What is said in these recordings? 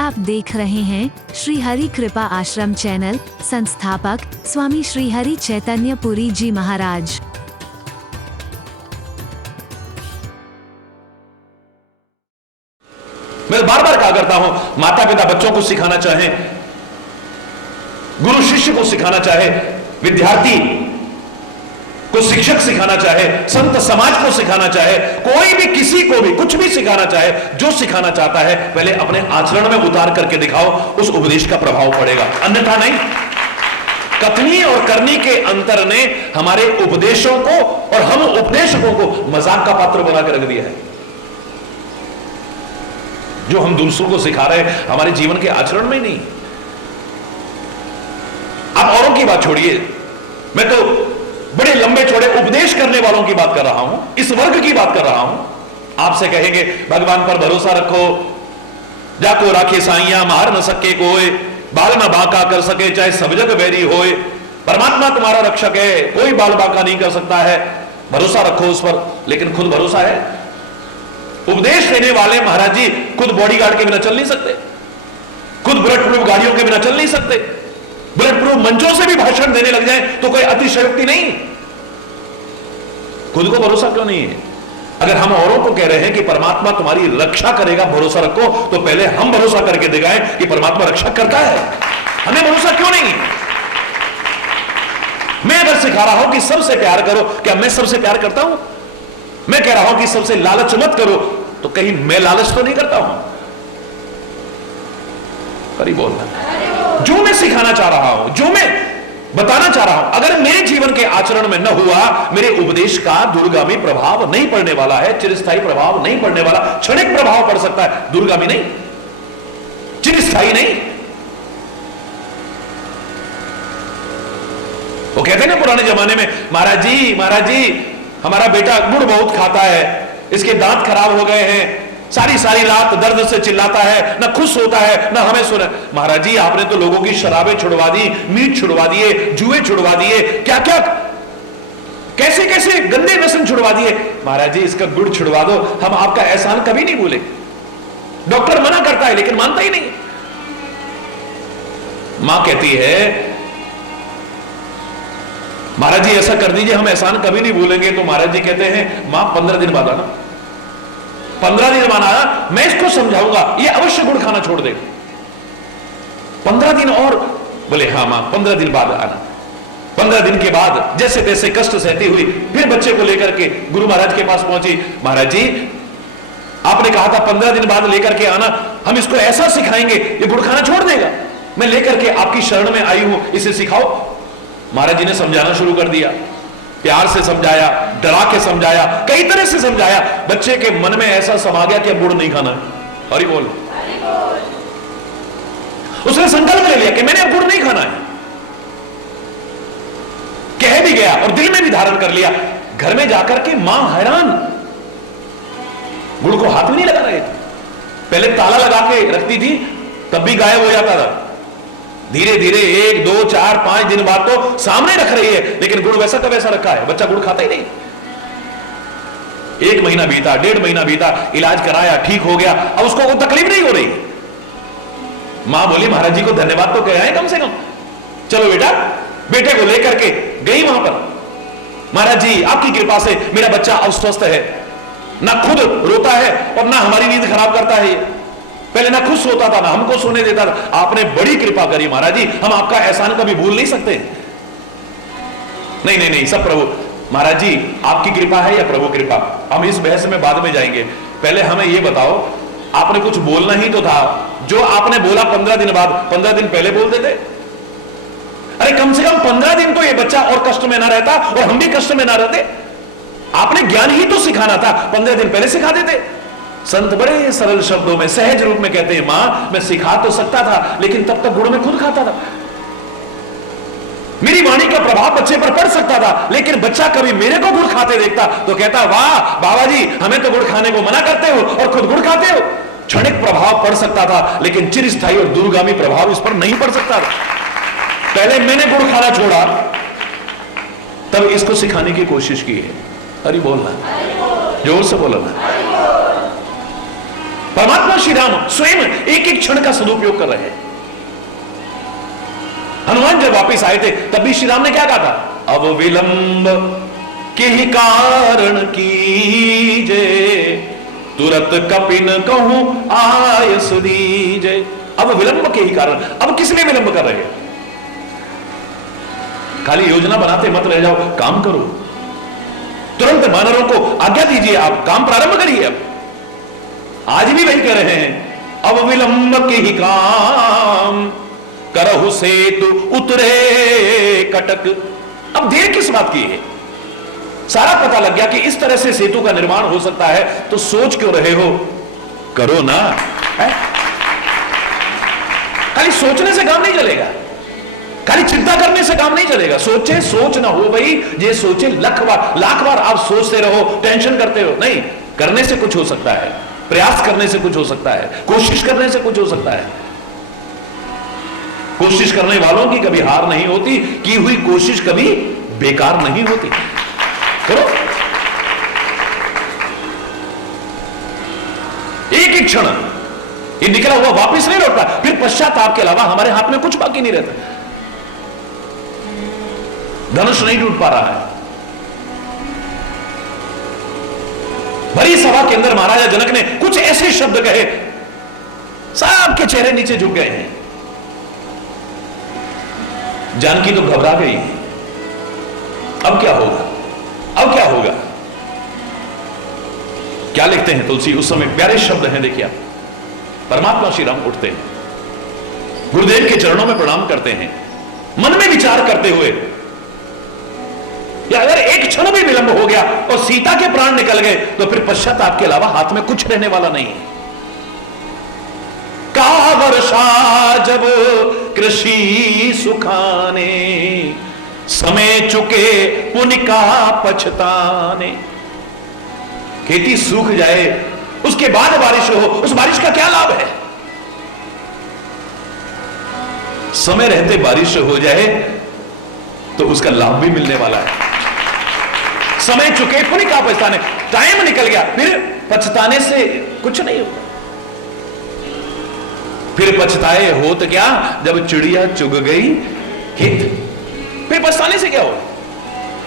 आप देख रहे हैं श्री हरि कृपा आश्रम चैनल। संस्थापक स्वामी श्री हरि चैतन्य पुरी जी महाराज। मैं बार बार कहा करता हूं, माता पिता बच्चों को सिखाना चाहे, गुरु शिष्य को सिखाना चाहे, विद्यार्थी को शिक्षक सिखाना चाहे, संत समाज को सिखाना चाहे, कोई भी किसी को भी कुछ भी सिखाना चाहे, जो सिखाना चाहता है पहले अपने आचरण में उतार करके दिखाओ, उस उपदेश का प्रभाव पड़ेगा, अन्यथा नहीं। कथनी और करनी के अंतर ने हमारे उपदेशों को और हम उपदेशकों को मजाक का पात्र बनाकर रख दिया है। जो हम दूसरों को सिखा रहे हैं हमारे जीवन के आचरण में नहीं। आप औरों की बात छोड़िए, मैं तो बड़े लंबे चौड़े उपदेश करने वालों की बात कर रहा हूं, इस वर्ग की बात कर रहा हूं। आपसे कहेंगे भगवान पर भरोसा रखो, जाको राखे साइया मार न सके कोई, बाल न बांका कर सके चाहे सब जग बैरी होए। परमात्मा तुम्हारा रक्षक है, कोई बाल बांका नहीं कर सकता है, भरोसा रखो उस पर। लेकिन खुद भरोसा है? उपदेश देने वाले महाराज जी खुद बॉडीगार्ड के बिना चल नहीं सकते, खुद बुलेट प्रूफ गाड़ियों के बिना चल नहीं सकते, बुलेट प्रूफ मंचों से भी भाषण देने लग जाए तो कोई अतिशयोक्ति नहीं। खुद को भरोसा क्यों नहीं है? अगर हम औरों को कह रहे हैं कि परमात्मा तुम्हारी रक्षा करेगा, भरोसा रखो, तो पहले हम भरोसा करके दिखाएं कि परमात्मा रक्षा करता है। हमें भरोसा क्यों नहीं? मैं अगर सिखा रहा हूं कि सबसे प्यार करो, क्या मैं सबसे प्यार करता हूं? मैं कह रहा हूं कि सबसे लालच मत करो, तो कहीं मैं लालच तो नहीं करता हूं? करी बोलना, जो मैं सिखाना चाह रहा हूं, जो मैं बताना चाह रहा हूं, अगर मेरे जीवन के आचरण में न हुआ, मेरे उपदेश का दूरगामी प्रभाव नहीं पड़ने वाला है, चिरस्थायी प्रभाव नहीं पड़ने वाला। क्षणिक प्रभाव पड़ सकता है, दूरगामी नहीं, चिरस्थायी नहीं। वो कहते हैं ना पुराने जमाने में, महाराज जी हमारा बेटा गुड़ बहुत खाता है, इसके दांत खराब हो गए हैं, सारी रात दर्द से चिल्लाता है, ना खुश होता है ना हमें सुना। महाराज जी आपने तो लोगों की शराबें छुड़वा दी, मीट छुड़वा दिए, जुए छुड़वा दिए, क्या क्या कैसे कैसे गंदे व्यसन छुड़वा दिए। महाराज जी इसका गुड़ छुड़वा दो, हम आपका एहसान कभी नहीं भूले। डॉक्टर मना करता है लेकिन मानता ही नहीं। मां कहती है महाराज जी ऐसा कर दीजिए, हम एहसान कभी नहीं भूलेंगे। तो महाराज जी कहते हैं मां 15 दिन बाद आना, 15 दिन बाद आना, मैं इसको समझाऊंगा, ये अवश्य गुड़ खाना छोड़ देगा। 15 दिन और? बोले हाँ मां 15 दिन बाद आना। 15 दिन के बाद जैसे तैसे कष्ट सहती हुई फिर बच्चे को लेकर के गुरु महाराज के पास पहुंची। महाराज जी आपने कहा था 15 दिन बाद लेकर के आना, हम इसको ऐसा सिखाएंगे ये गुड़ खाना छोड़ देगा। मैं लेकर के आपकी शरण में आई हूं, इसे सिखाओ। महाराज जी ने समझाना शुरू कर दिया, प्यार से समझाया, डरा के समझाया, कई तरह से समझाया। बच्चे के मन में ऐसा समा गया कि अब गुड़ नहीं खाना है। हरि बोल। उसने संकल्प ले लिया कि मैंने अब गुड़ नहीं खाना है, कह भी गया और दिल में भी धारण कर लिया। घर में जाकर के मां हैरान, गुड़ को हाथ भी नहीं लगा रहे थे। पहले ताला लगा के रखती थी तब भी गायब हो जाता था, धीरे धीरे 1 2 4 5 दिन बाद तो सामने रख रही है, लेकिन गुड़ वैसा का वैसा रखा है, बच्चा गुड़ खाता ही नहीं। 1 महीना बीता, 1.5 महीना बीता, इलाज कराया, ठीक हो गया, अब उसको वो तकलीफ नहीं हो रही। मां बोली महाराज जी को धन्यवाद तो कह आए कम से कम, चलो बेटा। बेटे को लेकर के गई वहां पर, महाराज जी आपकी कृपा से मेरा बच्चा अस्वस्थ है, ना खुद रोता है और ना हमारी नींद खराब करता है। पहले ना खुद सोता था ना हमको सोने देता था, आपने बड़ी कृपा करी महाराज जी, हम आपका एहसान कभी भूल नहीं सकते। नहीं सब प्रभु। महाराज जी आपकी कृपा है या प्रभु कृपा, हम इस बहस में बाद में जाएंगे। पहले हमें यह बताओ, आपने कुछ बोलना ही तो था, जो आपने बोला 15 दिन बाद, 15 दिन पहले बोल देते। अरे कम से कम 15 दिन तो ये बच्चा और कष्ट में ना रहता और हम भी कष्ट में ना रहते। आपने ज्ञान ही तो सिखाना था, 15 दिन पहले सिखा देते। संत बड़े सरल शब्दों में सहज रूप में कहते हैं मां मैं सिखा तो सकता था, लेकिन तब तक गुड़ में खुद खाता था। मेरी वाणी का प्रभाव बच्चे पर पड़ सकता था, लेकिन बच्चा कभी मेरे को गुड़ खाते देखता तो कहता वाह बाबा जी हमें तो गुड़ खाने को मना करते हो और खुद गुड़ खाते हो। क्षणिक प्रभाव पड़ सकता था, लेकिन चिरस्थायी और दूरगामी प्रभाव इस पर नहीं पड़ सकता था। पहले मैंने गुड़ खाना छोड़ा, तब इसको सिखाने की कोशिश की है। हरि बोलना, जोर से बोलना। परमात्मा श्री राम स्वयं एक एक क्षण का सदुपयोग कर रहे हैं। हनुमान जब वापिस आए थे तब भी श्री राम ने क्या कहा था? अब विलंब के ही कारण कीजे, तुरत कपिन कहूं आयस दीजे। अब विलंब के ही कारण, अब किस लिए विलंब कर रहे हैं? खाली योजना बनाते मत रह जाओ, काम करो। तुरंत वानरों को आज्ञा दीजिए, आप काम प्रारंभ करिए। अब आज भी वही कह रहे हैं, अब विलंब के ही काम करहु सेतु उतरे कटक। अब देर किस बात की है? सारा पता लग गया कि इस तरह से सेतु का निर्माण हो सकता है, तो सोच क्यों रहे हो? करो ना। है? खाली सोचने से काम नहीं चलेगा, खाली चिंता करने से काम नहीं चलेगा। सोचे सोच ना हो भाई, ये सोचे लाख बार आप सोचते रहो, टेंशन करते रहो, नहीं। करने से कुछ हो सकता है, प्रयास करने से कुछ हो सकता है, कोशिश करने से कुछ हो सकता है। कोशिश करने वालों की कभी हार नहीं होती, की हुई कोशिश कभी बेकार नहीं होती। करो। एक एक क्षण ये निकला हुआ वापस नहीं लौटता, फिर पश्चाताप के अलावा हमारे हाथ में कुछ बाकी नहीं रहता। धनुष नहीं टूट पा रहा है। बड़ी सभा के अंदर महाराजा जनक ने कुछ ऐसे शब्द कहे, सबके चेहरे नीचे झुक गए हैं। जानकी तो घबरा गई, अब क्या होगा, अब क्या होगा? क्या लिखते हैं तुलसी उस समय? प्यारे शब्द हैं, देखिए आप। परमात्मा श्री राम उठते हैं, गुरुदेव के चरणों में प्रणाम करते हैं, मन में विचार करते हुए, या अगर एक क्षण भी विलंब हो गया और सीता के प्राण निकल गए तो फिर पश्चाताप के अलावा हाथ में कुछ रहने वाला नहीं है। का वर्षा जब कृषि सुखाने, समय चुके पुनिका पछताने। खेती सूख जाए, उसके बाद बारिश हो, उस बारिश का क्या लाभ है? समय रहते बारिश हो जाए तो उसका लाभ भी मिलने वाला है। समय चुके पुनिका पछताने, टाइम निकल गया, फिर पछताने से कुछ नहीं होगा। फिर पछताए होत क्या, जब चिड़िया चुग गई हित। फिर पछताने से क्या होगा?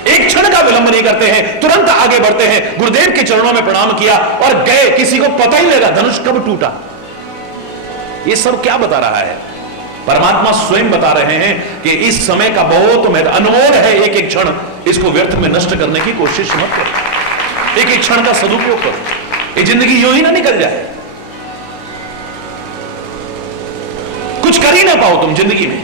एक क्षण का विलंब नहीं करते हैं, तुरंत आगे बढ़ते हैं। गुरुदेव के चरणों में प्रणाम किया और गए, किसी को पता ही नहीं लगा धनुष कब टूटा। ये सब क्या बता रहा है? परमात्मा स्वयं बता रहे हैं कि इस समय का बहुत महत्व, अनमोल है एक एक क्षण, इसको व्यर्थ में नष्ट करने की कोशिश मत करो। एक एक क्षण का सदुपयोग करो, ये जिंदगी यूं ही ना निकल जाए। कुछ कर ही ना पाओ तुम जिंदगी में,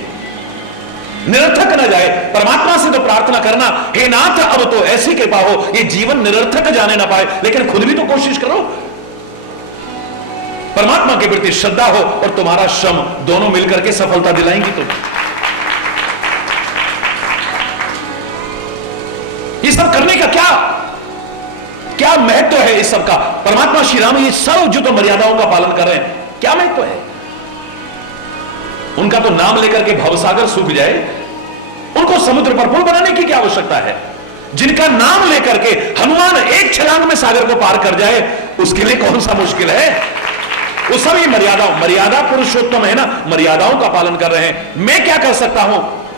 निरर्थक ना जाए। परमात्मा से तो प्रार्थना करना, हे नाथ अब तो ऐसी कृपा हो ये जीवन निरर्थक जाने ना पाए, लेकिन खुद भी तो कोशिश करो। परमात्मा के प्रति श्रद्धा हो और तुम्हारा श्रम दोनों मिलकर के सफलता दिलाएंगी तुम्हें। ये सब करने का क्या महत्व है इस सब का? परमात्मा श्री राम ये सब जो तो मर्यादाओं का पालन कर रहे हैं, क्या महत्व है उनका? तो नाम लेकर के भवसागर सूख जाए, उनको समुद्र पर पुल बनाने की क्या आवश्यकता है? जिनका नाम लेकर के हनुमान एक छलांग में सागर को पार कर जाए, उसके लिए कौन सा मुश्किल है? वो सभी मर्यादा पुरुषोत्तम है ना, मर्यादाओं का पालन कर रहे हैं। मैं क्या कर सकता हूं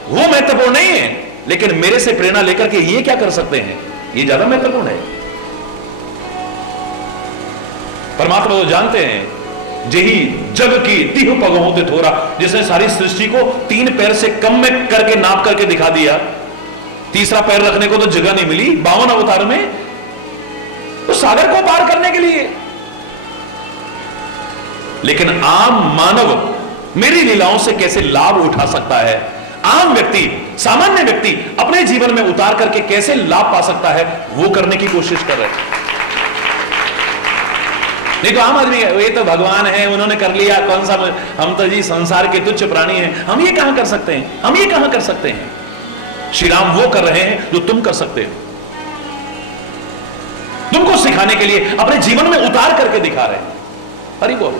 वो महत्वपूर्ण नहीं है, लेकिन मेरे से प्रेरणा लेकर के ये क्या कर सकते हैं, ये ज्यादा महत्वपूर्ण है। परमात्मा तो जानते हैं, यही जग की तिह पग होते थोड़ा, जिसने सारी सृष्टि को 3 पैर से कम में करके नाप करके दिखा दिया। तीसरा पैर रखने को तो जगह नहीं मिली 52 अवतार में, तो सागर को पार करने के लिए। लेकिन आम मानव मेरी लीलाओं से कैसे लाभ उठा सकता है? आम व्यक्ति, सामान्य व्यक्ति अपने जीवन में उतार करके कैसे लाभ पा सकता है, वो करने की कोशिश कर रहे हैं। नहीं तो आम आदमी ये तो भगवान है, उन्होंने कर लिया, कौन सा, हम तो जी संसार के तुच्छ प्राणी हैं, हम ये कहां कर सकते हैं, हम ये कहां कर सकते हैं? श्री राम वो कर रहे हैं जो तुम कर सकते हो। तुमको सिखाने के लिए अपने जीवन में उतार करके दिखा रहे हैं। हरि बोल।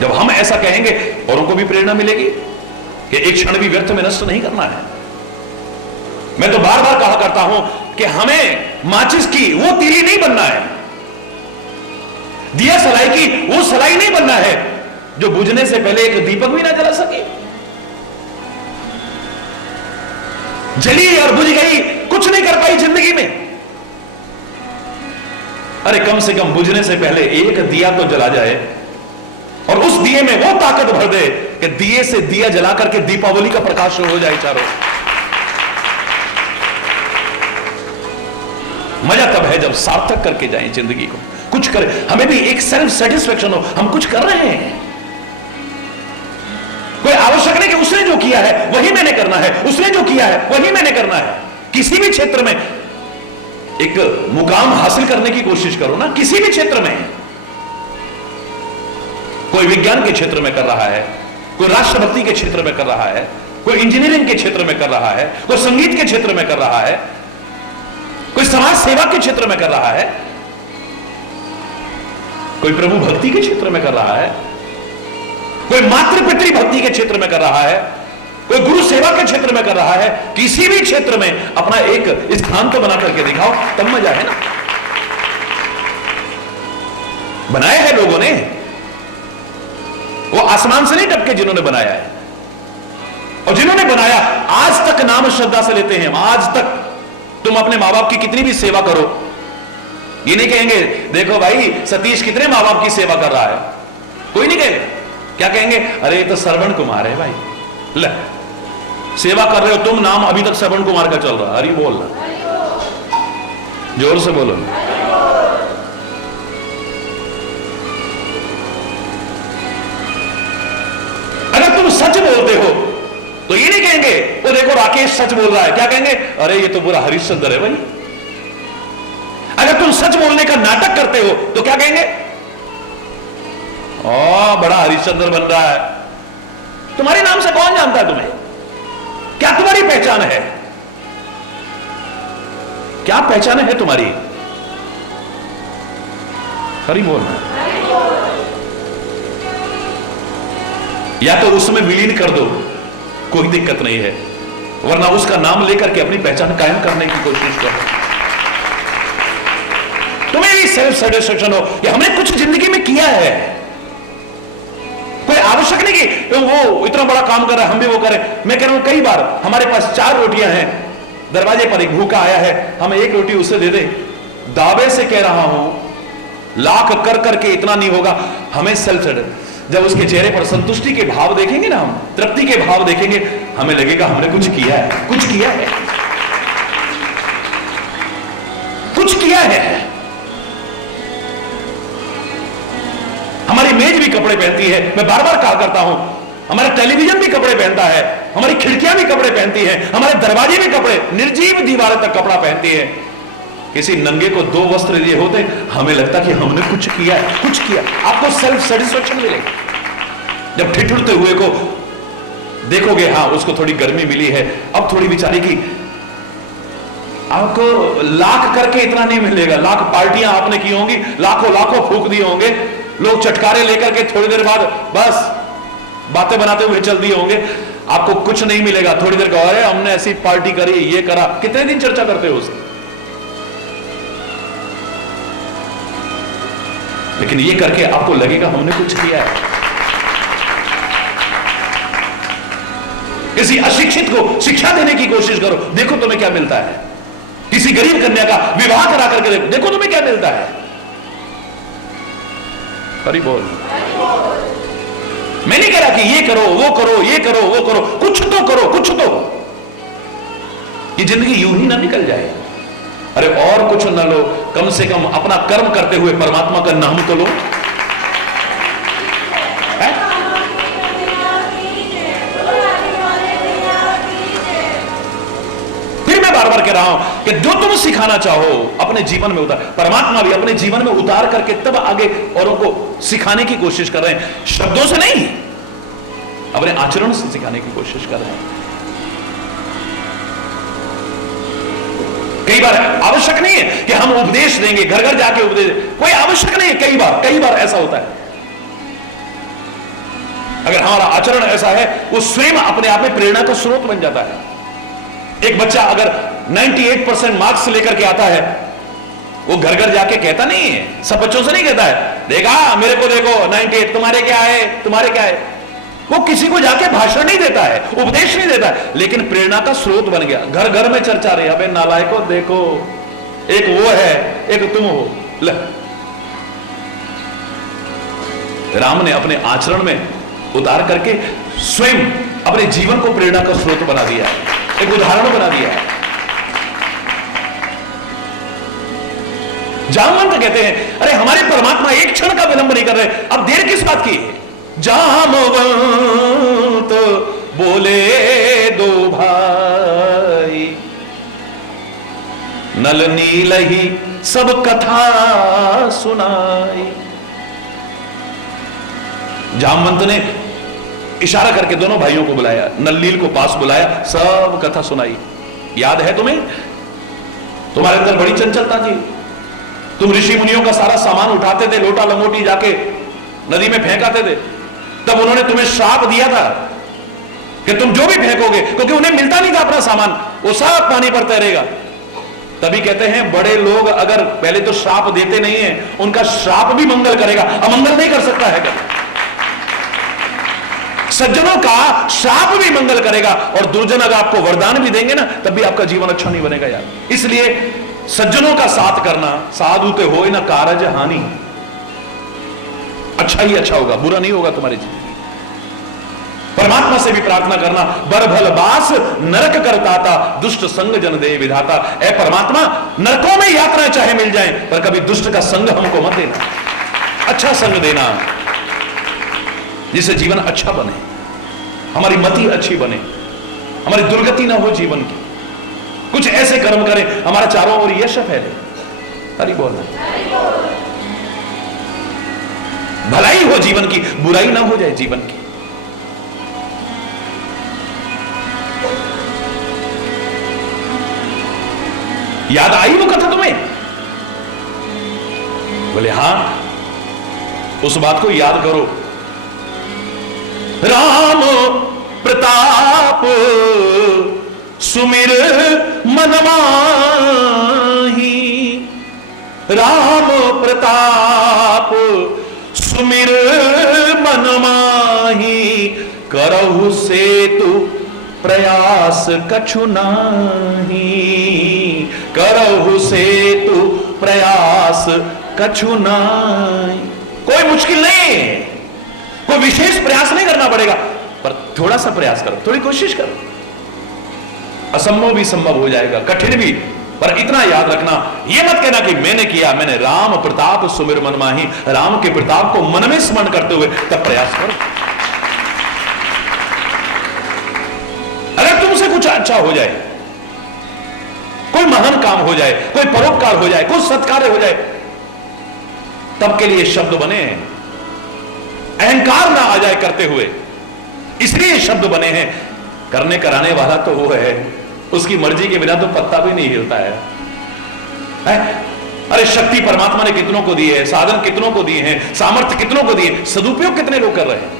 जब हम ऐसा कहेंगे औरों को भी प्रेरणा मिलेगी कि एक क्षण भी व्यर्थ में नष्ट नहीं करना है। मैं तो बार बार कहा करता हूं कि हमें माचिस की वो तीली नहीं बनना है, दिया सलाई की वो सलाई नहीं बनना है जो बुझने से पहले एक दीपक भी ना जला सके। जली और बुझ गई, कुछ नहीं कर पाई जिंदगी में। अरे कम से कम बुझने से पहले एक दिया तो जला जाए और उस दिए में वो ताकत भर दे कि दिए से दिया जला करके दीपावली का प्रकाश हो जाए चारों। मजा तब है जब सार्थक करके जाएं जिंदगी को, कुछ करें, हमें भी एक सेल्फ सेटिस्फेक्शन हो, हम कुछ कर रहे हैं। कोई आवश्यक नहीं कि उसने जो किया है वही मैंने करना है, उसने जो किया है वही मैंने करना है। किसी भी क्षेत्र में एक मुकाम हासिल करने की कोशिश करो ना, किसी भी क्षेत्र में। कोई विज्ञान के क्षेत्र में कर रहा है, कोई राष्ट्रभक्ति के क्षेत्र में कर रहा है, कोई इंजीनियरिंग के क्षेत्र में कर रहा है, कोई संगीत के क्षेत्र में कर रहा है, कोई समाज सेवा के क्षेत्र में कर रहा है, कोई प्रभु भक्ति के क्षेत्र में कर रहा है, कोई मातृ पितृ भक्ति के क्षेत्र में कर रहा है, कोई गुरु सेवा के क्षेत्र में कर रहा है। किसी भी क्षेत्र में अपना एक स्थान तो बना करके दिखाओ, तब मजा है ना। बनाया है लोगों ने, वो आसमान से नहीं टपके जिन्होंने बनाया है, और जिन्होंने बनाया आज तक नाम श्रद्धा से लेते हैं। आज तक तुम अपने मां बाप की कितनी भी सेवा करो, ये नहीं कहेंगे देखो भाई सतीश कितने मां बाप की सेवा कर रहा है, कोई नहीं कहेगा। क्या कहेंगे? अरे ये तो श्रवण कुमार है भाई, ले सेवा कर रहे हो तुम, नाम अभी तक श्रवण कुमार का चल रहा। अरे बोल रहा, जोर से बोलो। अगर तुम सच बोलते हो तो ये नहीं कहेंगे वो देखो राकेश सच बोल रहा है, क्या कहेंगे? अरे ये तो पूरा हरिश्चंद्र है भाई। अगर तुम सच बोलने का नाटक करते हो तो क्या कहेंगे? ओ बड़ा हरिश्चंद्र बन रहा है। तुम्हारे नाम से कौन जानता है तुम्हें? क्या तुम्हारी पहचान है? क्या पहचान है तुम्हारी? हरि बोल। या तो उसमें विलीन कर दो, कोई दिक्कत नहीं है, वरना उसका नाम लेकर के अपनी पहचान कायम करने की कोशिश करो। तुम्हें भी सेल्फ सेटिस्फेक्शन हो कि हमने कुछ जिंदगी में किया है। कोई आवश्यक नहीं कि वो इतना बड़ा काम कर रहा है हम भी वो करें। मैं कह रहा हूं कई बार हमारे पास 4 रोटियां हैं, दरवाजे पर एक भूखा आया है, हम एक रोटी उसे दे दे। दावे से कह रहा हूं लाख कर करके इतना नहीं होगा। हमें सेल्फ, जब उसके चेहरे पर संतुष्टि के भाव देखेंगे ना, हम तृप्ति के भाव देखेंगे, हमें लगेगा हमने कुछ किया है, कुछ किया है, कुछ किया है। हमारी मेज भी कपड़े पहनती है, मैं बार बार कहा करता हूं, हमारा टेलीविजन भी कपड़े पहनता है, हमारी खिड़कियां भी कपड़े पहनती हैं, हमारे दरवाजे भी कपड़े, निर्जीव दीवारें तक कपड़ा पहनती है। किसी नंगे को 2 वस्त्र दिए होते, हमें लगता कि हमने कुछ किया है, कुछ किया। आपको सेल्फ सेटिस्फेक्शन मिलेगा जब ठिठुरते हुए को देखोगे, हाँ उसको थोड़ी गर्मी मिली है, अब थोड़ी बेचारी की। आपको लाख करके इतना नहीं मिलेगा, लाख पार्टियां आपने की होंगी, लाखों लाखों फूंक दिए होंगे, लोग चटकारे लेकर के थोड़ी देर बाद बस बातें बनाते हुए चल दिए होंगे, आपको कुछ नहीं मिलेगा। थोड़ी देर का अरे हमने ऐसी पार्टी करी, ये करा, कितने दिन चर्चा करते हो उसकी। लेकिन ये करके आपको लगेगा हमने कुछ किया है। किसी अशिक्षित को शिक्षा देने की कोशिश करो, देखो तुम्हें क्या मिलता है। किसी गरीब कन्या का विवाह करा करके देखो, देखो तुम्हें क्या मिलता है। हरि बोल। मैं नहीं कह रहा कि ये करो वो करो, ये करो वो करो, कुछ तो करो, कुछ तो। ये जिंदगी यूं ही ना निकल जाए। अरे और कुछ न लो, कम से कम अपना कर्म करते हुए परमात्मा का नाम तो लो। फिर मैं बार बार कह रहा हूं कि जो तुम सिखाना चाहो अपने जीवन में उतार, परमात्मा भी अपने जीवन में उतार करके तब आगे औरों को सिखाने की कोशिश कर रहे हैं। शब्दों से नहीं, अपने आचरण से सिखाने की कोशिश कर रहे हैं। कई बार आवश्यक नहीं है कि हम उपदेश देंगे, घर घर जाके उपदेश, कोई आवश्यक नहीं है। कई बार ऐसा होता है। अगर हमारा आचरण ऐसा है, वो स्वयं अपने आप में प्रेरणा का स्रोत बन जाता है। एक बच्चा अगर 98% मार्क्स लेकर के आता है वो घर घर जाके कहता नहीं है, सब बच्चों से नहीं कहता है, देखा मेरे को देखो 98, तुम्हारे क्या है, तुम्हारे क्या है। वो किसी को जाके भाषण नहीं देता है, उपदेश नहीं देता है, लेकिन प्रेरणा का स्रोत बन गया। घर घर में चर्चा रही, अबे नालायको देखो, एक वो है एक तुम हो। ले, राम ने अपने आचरण में उतार करके स्वयं अपने जीवन को प्रेरणा का स्रोत बना दिया, एक उदाहरण बना दिया। जामवंत कहते हैं, अरे हमारे परमात्मा एक क्षण का विलंब नहीं कर रहे, अब देर किस बात की। जामवंत बोले दो भाई, नल नील ही सब कथा सुनाई। जामवंत ने इशारा करके दोनों भाइयों को बुलाया, नल नील को पास बुलाया, सब कथा सुनाई। याद है तुम्हें, तुम्हारे अंदर बड़ी चंचलता थी, तुम ऋषि मुनियों का सारा सामान उठाते थे, लोटा लंगोटी जाके नदी में फेंक आते थे। तब उन्होंने तुम्हें श्राप दिया था कि तुम जो भी फेंकोगे, क्योंकि उन्हें मिलता नहीं था अपना सामान, वो सब पानी पर तैरेगा। तभी कहते हैं बड़े लोग अगर पहले तो श्राप देते नहीं है, उनका श्राप भी मंगल करेगा, अमंगल नहीं कर सकता है। सज्जनों का श्राप भी मंगल करेगा, और दुर्जन अगर आपको वरदान भी देंगे ना, तब भी आपका जीवन अच्छा नहीं बनेगा यार। इसलिए सज्जनों का साथ करना, साधु ते होए ना कारज हानि, अच्छा ही अच्छा होगा, बुरा नहीं होगा तुम्हारी जीवन। परमात्मा से भी प्रार्थना करना, बर भल बास नरक करता था, दुष्ट संग जन दे विधाता। ऐ परमात्मा, नरकों में यात्राएं चाहे मिल जाएं, पर कभी दुष्ट का संग हमको मत देना, अच्छा संग देना, जिससे जीवन अच्छा बने, हमारी मति अच्छी बने, हमारी दुर्गति ना हो जीवन की। कुछ ऐसे कर्म करें हमारा चारों ओर यश फैले। हरि बोल, भलाई हो जीवन की, बुराई ना हो जाए जीवन की। याद आई वो कथा तुम्हें? बोले हां, उस बात को याद करो। राम प्रताप सुमिर मन माही, राम प्रताप सुमिर मन माही, करहु सेतु प्रयास कछु नाही, करहु सेतु प्रयास कछु नाही। कोई मुश्किल नहीं, कोई विशेष प्रयास नहीं करना पड़ेगा, पर थोड़ा सा प्रयास करो, थोड़ी कोशिश करो, असंभव भी संभव हो जाएगा, कठिन भी। पर इतना याद रखना, यह मत कहना कि मैंने किया, मैंने राम प्रताप सुमिर मन माही, राम के प्रताप को मन में स्मरण करते हुए तब प्रयास करो। अगर तुमसे कुछ अच्छा हो जाए, कोई महान काम हो जाए, कोई परोपकार हो जाए, कुछ सत्कार्य हो जाए, तब के लिए शब्द बने हैं, अहंकार ना आ जाए करते हुए, इसलिए शब्द बने हैं। करने कराने वाला तो वो है, उसकी मर्जी के बिना तो पत्ता भी नहीं हिलता है। अरे शक्ति परमात्मा ने कितनों को दी है, साधन कितनों को दिए हैं, सामर्थ्य कितनों को दिए, सदुपयोग कितने लोग कर रहे हैं।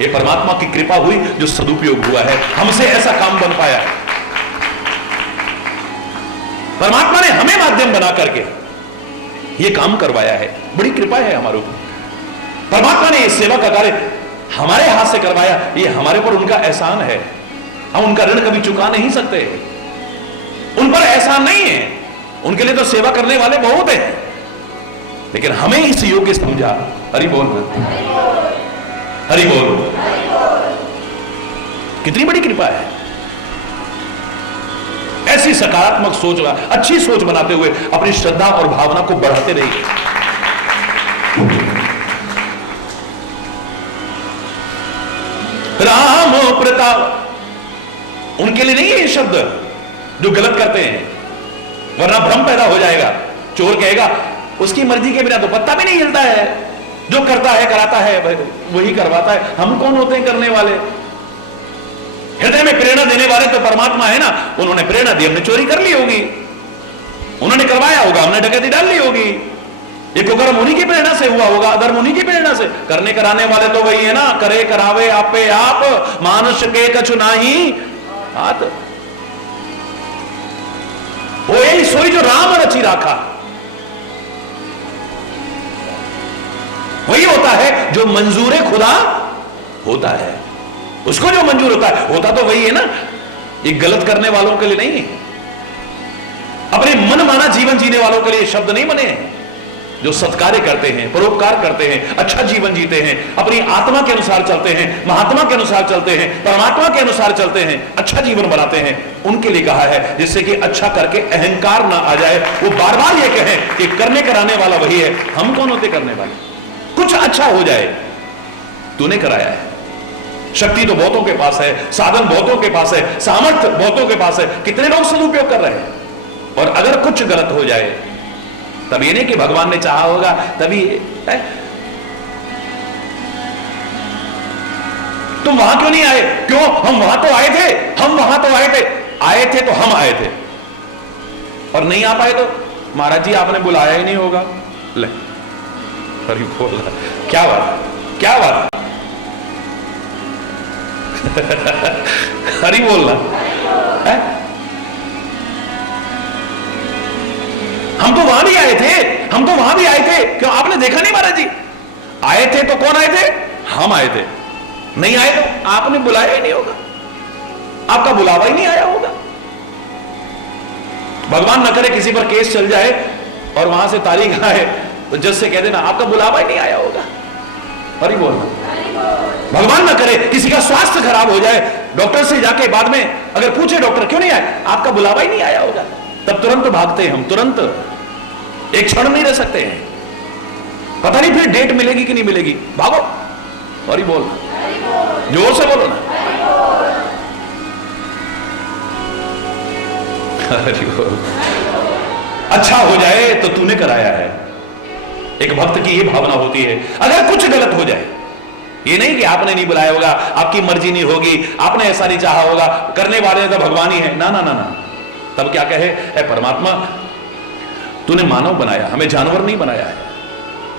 ये परमात्मा की कृपा हुई जो सदुपयोग हुआ है, हमसे ऐसा काम बन पाया है। परमात्मा ने हमें माध्यम बना करके ये काम करवाया है, बड़ी कृपा है हमारे ऊपर। परमात्मा ने इस सेवा का कार्य हमारे हाथ से करवाया, ये हमारे पर उनका एहसान है। हम उनका ऋण कभी चुका नहीं सकते, उन पर एहसान नहीं है, उनके लिए तो सेवा करने वाले बहुत हैं, लेकिन हमें इस योग्य समझा। हरि बोल, हरि बोल, कितनी बड़ी कृपा है। ऐसी सकारात्मक सोच, अच्छी सोच बनाते हुए अपनी श्रद्धा और भावना को बढ़ाते रहिए। राम प्रताप, उनके लिए नहीं है ये शब्द जो गलत करते हैं, वरना भ्रम पैदा हो जाएगा। चोर कहेगा उसकी मर्जी के बिना तो पत्ता भी नहीं हिलता है, जो करता है कराता है वही करवाता है। हम कौन होते हैं करने वाले? हृदय में प्रेरणा देने वाले तो परमात्मा है ना, उन्होंने प्रेरणा दी, हमने चोरी कर ली होगी, उन्होंने करवाया होगा, हमने डकैती डाल ली होगी। ये कुकर्म उन्हीं की प्रेरणा से हुआ होगा, अधर्म उन्हीं की प्रेरणा से। करने कराने वाले तो वही है ना, करे करावे आपे आप, मानुष के कछु नाही हाथ। वो यही सोई जो राम रची राखा, जो मंजूर खुदा होता है, उसको जो मंजूर होता तो वही है ना। ये गलत करने वालों के लिए नहीं है, अपने मन माना जीवन जीने वालों के लिए शब्द नहीं बने हैं। जो सत्कार्य करते हैं, परोपकार करते हैं, अच्छा जीवन जीते हैं, अपनी आत्मा के अनुसार चलते हैं, महात्मा के अनुसार चलते हैं, परमात्मा के अनुसार चलते हैं, अच्छा जीवन बनाते हैं, उनके लिए कहा है, जिससे कि अच्छा करके अहंकार ना आ जाए। वो बार बार ये कहें कि करने कराने वाला वही है, हम कौन होते करने वाले। कुछ अच्छा हो जाए, तूने कराया है। शक्ति तो बहुतों के पास है, साधन बहुतों के पास है, सामर्थ्य बहुतों के पास है, कितने लोग सदुपयोग कर रहे हैं। और अगर कुछ गलत हो जाए, तब ये नहीं कि भगवान ने चाहा होगा तभी है? तुम वहां क्यों नहीं आए? क्यों? हम वहां तो आए थे, हम वहां तो आए थे तो हम आए थे, और नहीं आ पाए तो महाराज जी आपने बुलाया ही नहीं होगा। ले हरि बोल, क्या बात, क्या बात हरि बोलना है। हम तो वहां भी आए थे, हम तो वहां भी आए थे, क्यों आपने देखा नहीं महाराज जी? आए थे तो कौन आए थे? हम आए थे। नहीं आए तो आपने बुलाया ही नहीं होगा, आपका बुलावा ही नहीं आया होगा। भगवान न करे किसी पर केस चल जाए और वहां से तारीख आए तो जज से कह देना आपका बुलावा ही नहीं आया होगा। हरि बोलना। भगवान न करे किसी का स्वास्थ्य खराब हो जाए, डॉक्टर से जाके बाद में अगर पूछे डॉक्टर क्यों नहीं आए, आपका बुलावा ही नहीं आया होगा, तब तुरंत भागते हैं हम, तुरंत एक क्षण नहीं रह सकते हैं। पता नहीं फिर डेट मिलेगी कि नहीं मिलेगी, भागो। हरि बोल, जोर से बोलो ना। हरि बोल। अच्छा हो जाए तो तूने कराया है। एक भक्त की यह भावना होती है, अगर कुछ गलत हो जाए, ये नहीं कि आपने नहीं बुलाया होगा, आपकी मर्जी नहीं होगी, आपने ऐसा नहीं चाहा होगा, करने वाले तो भगवान ही है, ना ना ना ना। तब क्या कहे, ऐ परमात्मा तूने मानव बनाया, हमें जानवर नहीं बनाया है।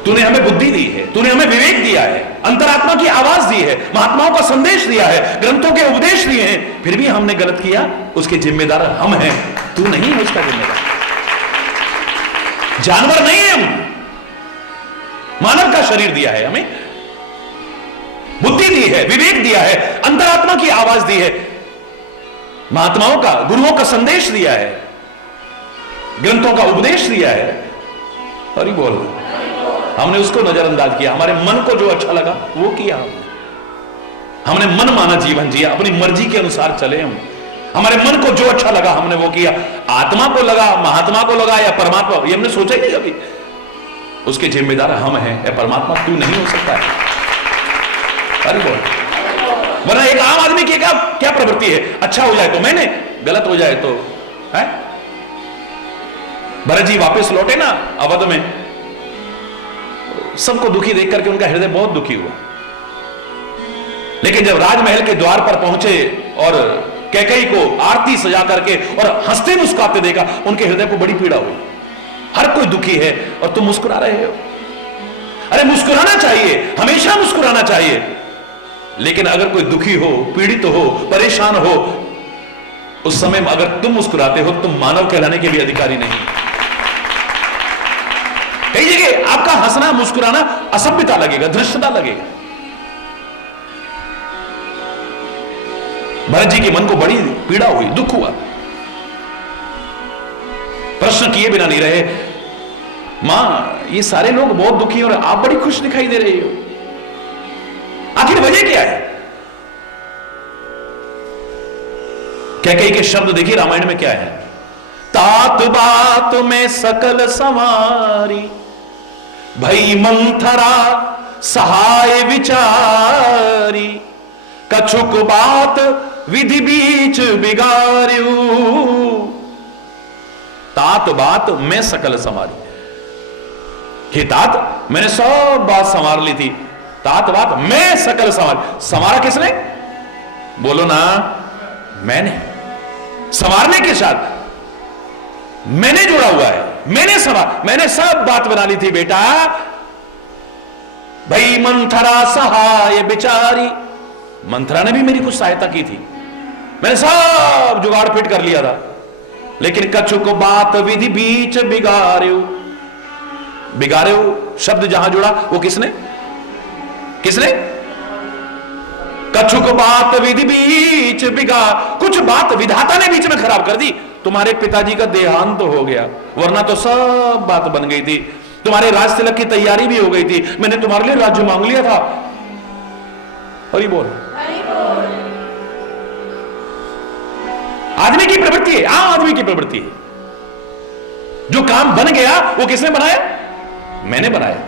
तूने हमें बुद्धि दी है, तूने हमें विवेक दिया है, अंतरात्मा की आवाज दी है, महात्माओं का संदेश दिया है, ग्रंथों के उपदेश दिए हैं, फिर भी हमने गलत किया, उसके जिम्मेदार हम हैं, तू नहीं है उसका जिम्मेदार। जानवर नहीं है हम, मानव का शरीर दिया है हमें, बुद्धि दी है, विवेक दिया है, अंतरात्मा की आवाज दी है, महात्माओं का, गुरुओं का संदेश दिया है, ग्रंथों का उपदेश दिया है। हरि बोल। हमने उसको नजरअंदाज किया, हमारे मन को जो अच्छा लगा वो किया हमने मन माना जीवन जिया, अपनी मर्जी के अनुसार चले हम, हमारे मन को जो अच्छा लगा हमने वो किया। आत्मा को लगा, महात्मा को लगा या परमात्मा, ये हमने सोचा ही नहीं कभी। उसके जिम्मेदार हम हैं, या परमात्मा तू नहीं हो सकता है। हरि बोल। वरना एक आम आदमी की क्या प्रवृत्ति है, अच्छा हो जाए तो मैंने, गलत हो जाए तो है। भरत जी वापस लौटे ना अवध में, सबको दुखी देख करके उनका हृदय बहुत दुखी हुआ। लेकिन जब राजमहल के द्वार पर पहुंचे और कैकेयी को आरती सजा करके और हंसते मुस्कुराते देखा, उनके हृदय को बड़ी पीड़ा हुई। हर कोई दुखी है और तुम मुस्कुरा रहे हो। अरे मुस्कुराना चाहिए, हमेशा मुस्कुराना चाहिए, लेकिन अगर कोई दुखी हो, पीड़ित हो, परेशान हो, उस समय अगर तुम मुस्कुराते हो, तुम मानव कहलाने के भी अधिकारी नहीं। कई जगह आपका हंसना मुस्कुराना असभ्यता लगेगा, धृष्टता लगेगा। भरत जी के मन को बड़ी पीड़ा हुई, दुख हुआ। प्रश्न किए बिना नहीं रहे, मां ये सारे लोग बहुत दुखी और आप बड़ी खुश दिखाई दे रही हो, आखिर वजह क्या है? कैकेयी के शब्द देखिए रामायण में क्या है, तात बात में सकल संवारी, भई मंथरा सहाय विचारी, कछुक बात विधि बीच बिगाड़ू, तात बात में सकल संवारी। हे तात, मैंने सब बात संवार ली थी, तात बात मैं सकल संवार। संवारा किसने? बोलो ना, मैंने। संवारने के साथ मैंने जुड़ा हुआ है, मैंने संवार, मैंने सब बात बना ली थी बेटा। भाई मंथरा सहाय बिचारी, मंथरा ने भी मेरी कुछ सहायता की थी, मैंने सब जुगाड़ फिट कर लिया था। लेकिन कछुक बात विधि बीच बिगाड़ू, बिगाड़ू शब्द जहां जुड़ा वो किसने? किसने? कछुक बात विधि बीच बिगा, कुछ बात विधाता ने बीच में खराब कर दी। तुम्हारे पिताजी का देहांत हो गया, वरना तो सब बात बन गई थी। तुम्हारे राज तिलक की तैयारी भी हो गई थी, मैंने तुम्हारे लिए राज्य मांग लिया था। हरि बोल। आदमी की प्रवृत्ति है, आम आदमी की प्रवृत्ति है। जो काम बन गया वो किसने बनाया? मैंने बनाया।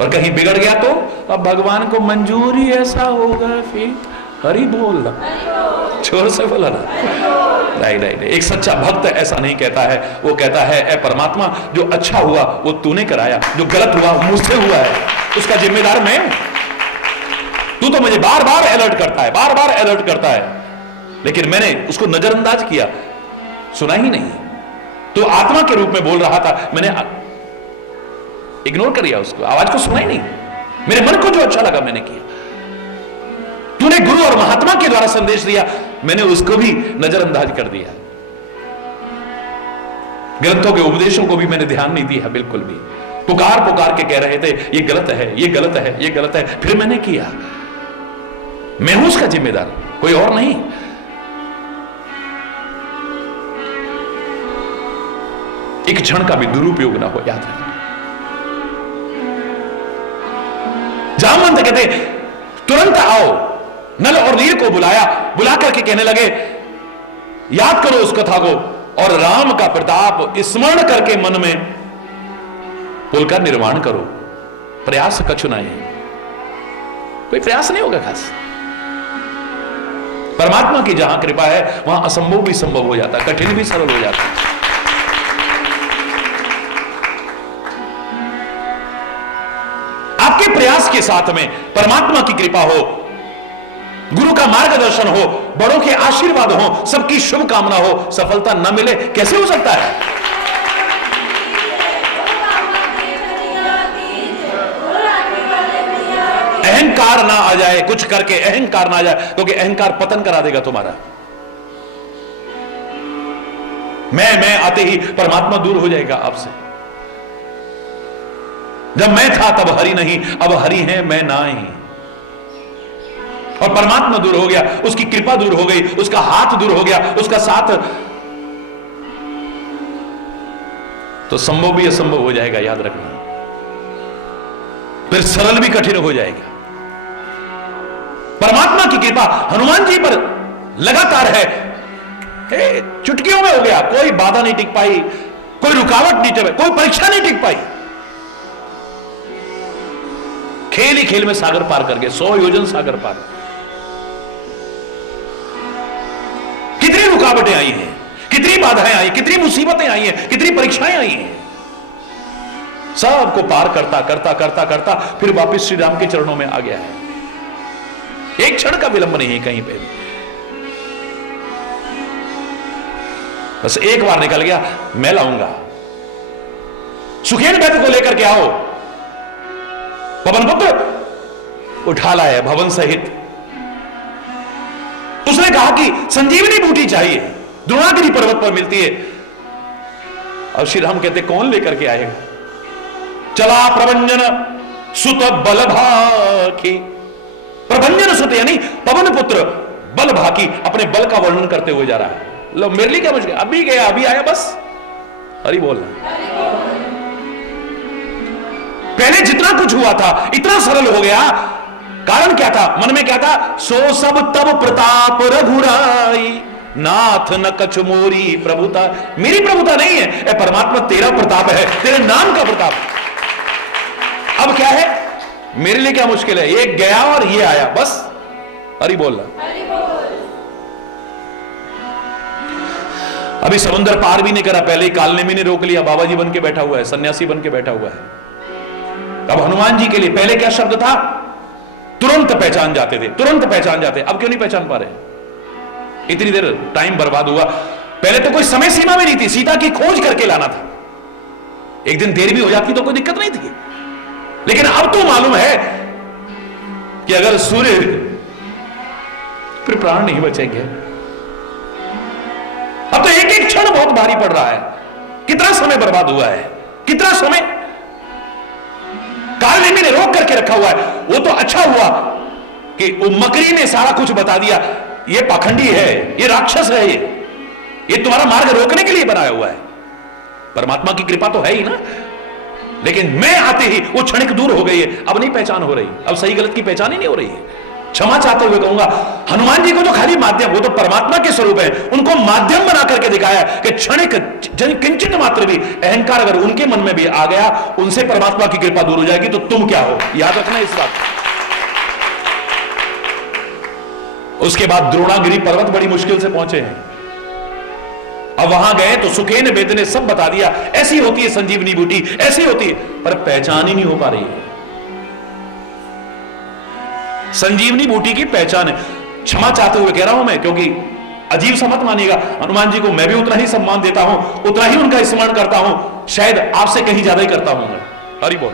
और कहीं बिगड़ गया तो अब भगवान को मंजूर ही ऐसा होगा फिर। हरि बोल, छोर से बोला ना। नहीं नहीं नहीं, एक सच्चा भक्त ऐसा नहीं कहता है। वो कहता है, ए परमात्मा, जो अच्छा हुआ वो तूने कराया, जो गलत हुआ मुझसे हुआ है, उसका जिम्मेदार मैं हूं। तू तो मुझे बार बार अलर्ट करता है, बार बार अलर्ट करता है, लेकिन मैंने उसको नजरअंदाज किया, सुना ही नहीं। तो आत्मा के रूप में बोल रहा था, मैंने इग्नोर कर दिया उसको, आवाज को सुना ही नहीं। मेरे मन को जो अच्छा लगा मैंने किया। तूने गुरु और महात्मा के द्वारा संदेश दिया, मैंने उसको भी नजरअंदाज कर दिया। ग्रंथों के उपदेशों को भी मैंने ध्यान नहीं दिया बिल्कुल भी। पुकार पुकार के कह रहे थे ये गलत है, ये गलत है, ये गलत है, फिर मैंने किया। मैं हूं उसका जिम्मेदार, कोई और नहीं। एक क्षण का भी दुरुपयोग ना हो, याद रखना। जामवंत कहते तुरंत आओ, नल और नील को बुलाया, बुला करके कहने लगे याद करो उस कथा को और राम का प्रताप स्मरण करके मन में पुल का निर्माण करो। प्रयास कछु नहीं, कोई प्रयास नहीं होगा खास। परमात्मा की जहां कृपा है वहां असंभव भी संभव हो जाता है, कठिन भी सरल हो जाता है। आपके प्रयास के साथ में परमात्मा की कृपा हो, गुरु का मार्गदर्शन हो, बड़ों के आशीर्वाद हो, सबकी शुभकामना हो, सफलता न मिले कैसे हो सकता है? अहंकार ना आ जाए, कुछ करके अहंकार ना आ जाए, क्योंकि अहंकार पतन करा देगा तुम्हारा। मैं आते ही परमात्मा दूर हो जाएगा आपसे। जब मैं था तब हरि नहीं, अब हरि है मैं ना ही। और परमात्मा दूर हो गया, उसकी कृपा दूर हो गई, उसका हाथ दूर हो गया, उसका साथ, तो संभव भी असंभव हो जाएगा, याद रखना। फिर सरल भी कठिन हो जाएगा। परमात्मा की कृपा हनुमान जी पर लगातार है। चुटकियों में हो गया, कोई बाधा नहीं टिक पाई, कोई रुकावट नहीं टिक पाई, कोई परीक्षा नहीं टिक पाई। खेल ही खेल में सागर पार कर गए, 100 योजन सागर पार। कितनी रुकावटें आई हैं, कितनी बाधाएं आई, कितनी मुसीबतें आई हैं, कितनी परीक्षाएं आई हैं। सबको पार करता करता करता करता फिर वापस श्री राम के चरणों में आ गया है। एक क्षण का विलंब नहीं है कहीं पे भी। बस एक बार निकल गया, मैं लाऊंगा। सुखेन दत्त को लेकर के आओ। पवन पुत्र उठा लाया भवन सहित। उसने कहा कि संजीवनी बूटी चाहिए, द्रोणागिरी पर्वत पर मिलती है। और श्री राम कहते कौन लेकर के आएगा? चला प्रभंजन सुत बल भाकी। प्रभंजन सुत यानी पवन पुत्र बल भाकी, अपने बल का वर्णन करते हुए जा रहा है। लो मेरे लिए क्या मुश्किल, अभी गया अभी आया बस। हरि बोल। पहले जितना कुछ हुआ था इतना सरल हो गया, कारण क्या था? मन में क्या था? सो सब तब प्रताप रघुराई, नाथ न कछ मोरी प्रभुता। मेरी प्रभुता नहीं है, ए परमात्मा तेरा प्रताप है, तेरे नाम का प्रताप। अब क्या है? मेरे लिए क्या मुश्किल है? ये गया और ये आया बस। हरि बोल। अभी समुद्र पार भी नहीं करा, पहले ही कालनेमी ने रोक लिया। बाबा जी बन के बैठा हुआ है, सन्यासी बन के बैठा हुआ है। अब हनुमान जी के लिए पहले क्या शब्द था? तुरंत पहचान जाते थे, तुरंत पहचान जाते। अब क्यों नहीं पहचान पा रहे? इतनी देर टाइम बर्बाद हुआ। पहले तो कोई समय सीमा भी नहीं थी, सीता की खोज करके लाना था। एक दिन देर भी हो जाती तो कोई दिक्कत नहीं थी, लेकिन अब तो मालूम है कि अगर सूर्य, फिर प्राण नहीं बचेंगे। अब तो एक एक क्षण बहुत भारी पड़ रहा है। कितना समय बर्बाद हुआ है, कितना समय। कालनेमी ने रोक करके रखा हुआ है। वो तो अच्छा हुआ कि वो मकरी ने सारा कुछ बता दिया, ये पाखंडी है, ये राक्षस है, ये तुम्हारा मार्ग रोकने के लिए बनाया हुआ है। परमात्मा की कृपा तो है ही ना। लेकिन मैं आते ही वो क्षणिक दूर हो गई है, अब नहीं पहचान हो रही, अब सही गलत की पहचान ही नहीं हो रही है। क्षमा चाहते हुए कहूंगा, हनुमान जी को तो खाली माध्यम, वो तो परमात्मा के स्वरूप है, उनको माध्यम बना करके दिखाया कि क्षणिक किंचित मात्र भी अहंकार अगर उनके मन में भी आ गया, उनसे परमात्मा की कृपा दूर हो जाएगी। तो तुम क्या हो, याद रखना इस बात। उसके बाद द्रोणागिरी पर्वत बड़ी मुश्किल से पहुंचे हैं। अब वहां गए तो सुखेन वेद ने सब बता दिया, ऐसी होती है संजीवनी बूटी, ऐसी होती है, पर पहचान ही नहीं हो पा रही है। संजीवनी बूटी की पहचान है। क्षमा चाहते हुए कह रहा हूं मैं, क्योंकि अजीब सा मत मानिएगा, हनुमान जी को मैं भी उतना ही सम्मान देता हूं, उतना ही उनका स्मरण करता हूं, शायद आपसे कहीं ज्यादा ही करता हूं मैं। हरि बोल।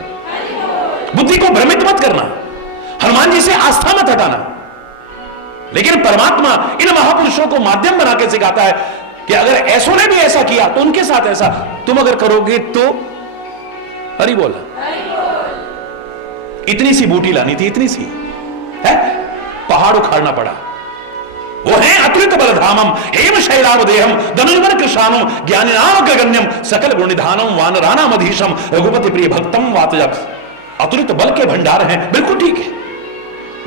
बुद्धि को भ्रमित मत करना, हनुमान जी से आस्था मत हटाना। लेकिन परमात्मा इन महापुरुषों को माध्यम बना के सिखाता है कि अगर ऐसों ने भी ऐसा किया तो उनके साथ ऐसा तुम अगर करोगे तो। हरि बोल। इतनी सी बूटी लानी थी, इतनी सी है, पहाड़ उखाड़ना पड़ा। वो है अतुलित बलधामम एवं शैलावदेहम धनुर्धर कृशानम ज्ञानिनाम गगन्यम सकल गुणनिधानम वानरानाम अधीशम रघुपति प्रिय भक्तम वातजप। अतुलित बल के भंडार हैं, बिल्कुल ठीक है,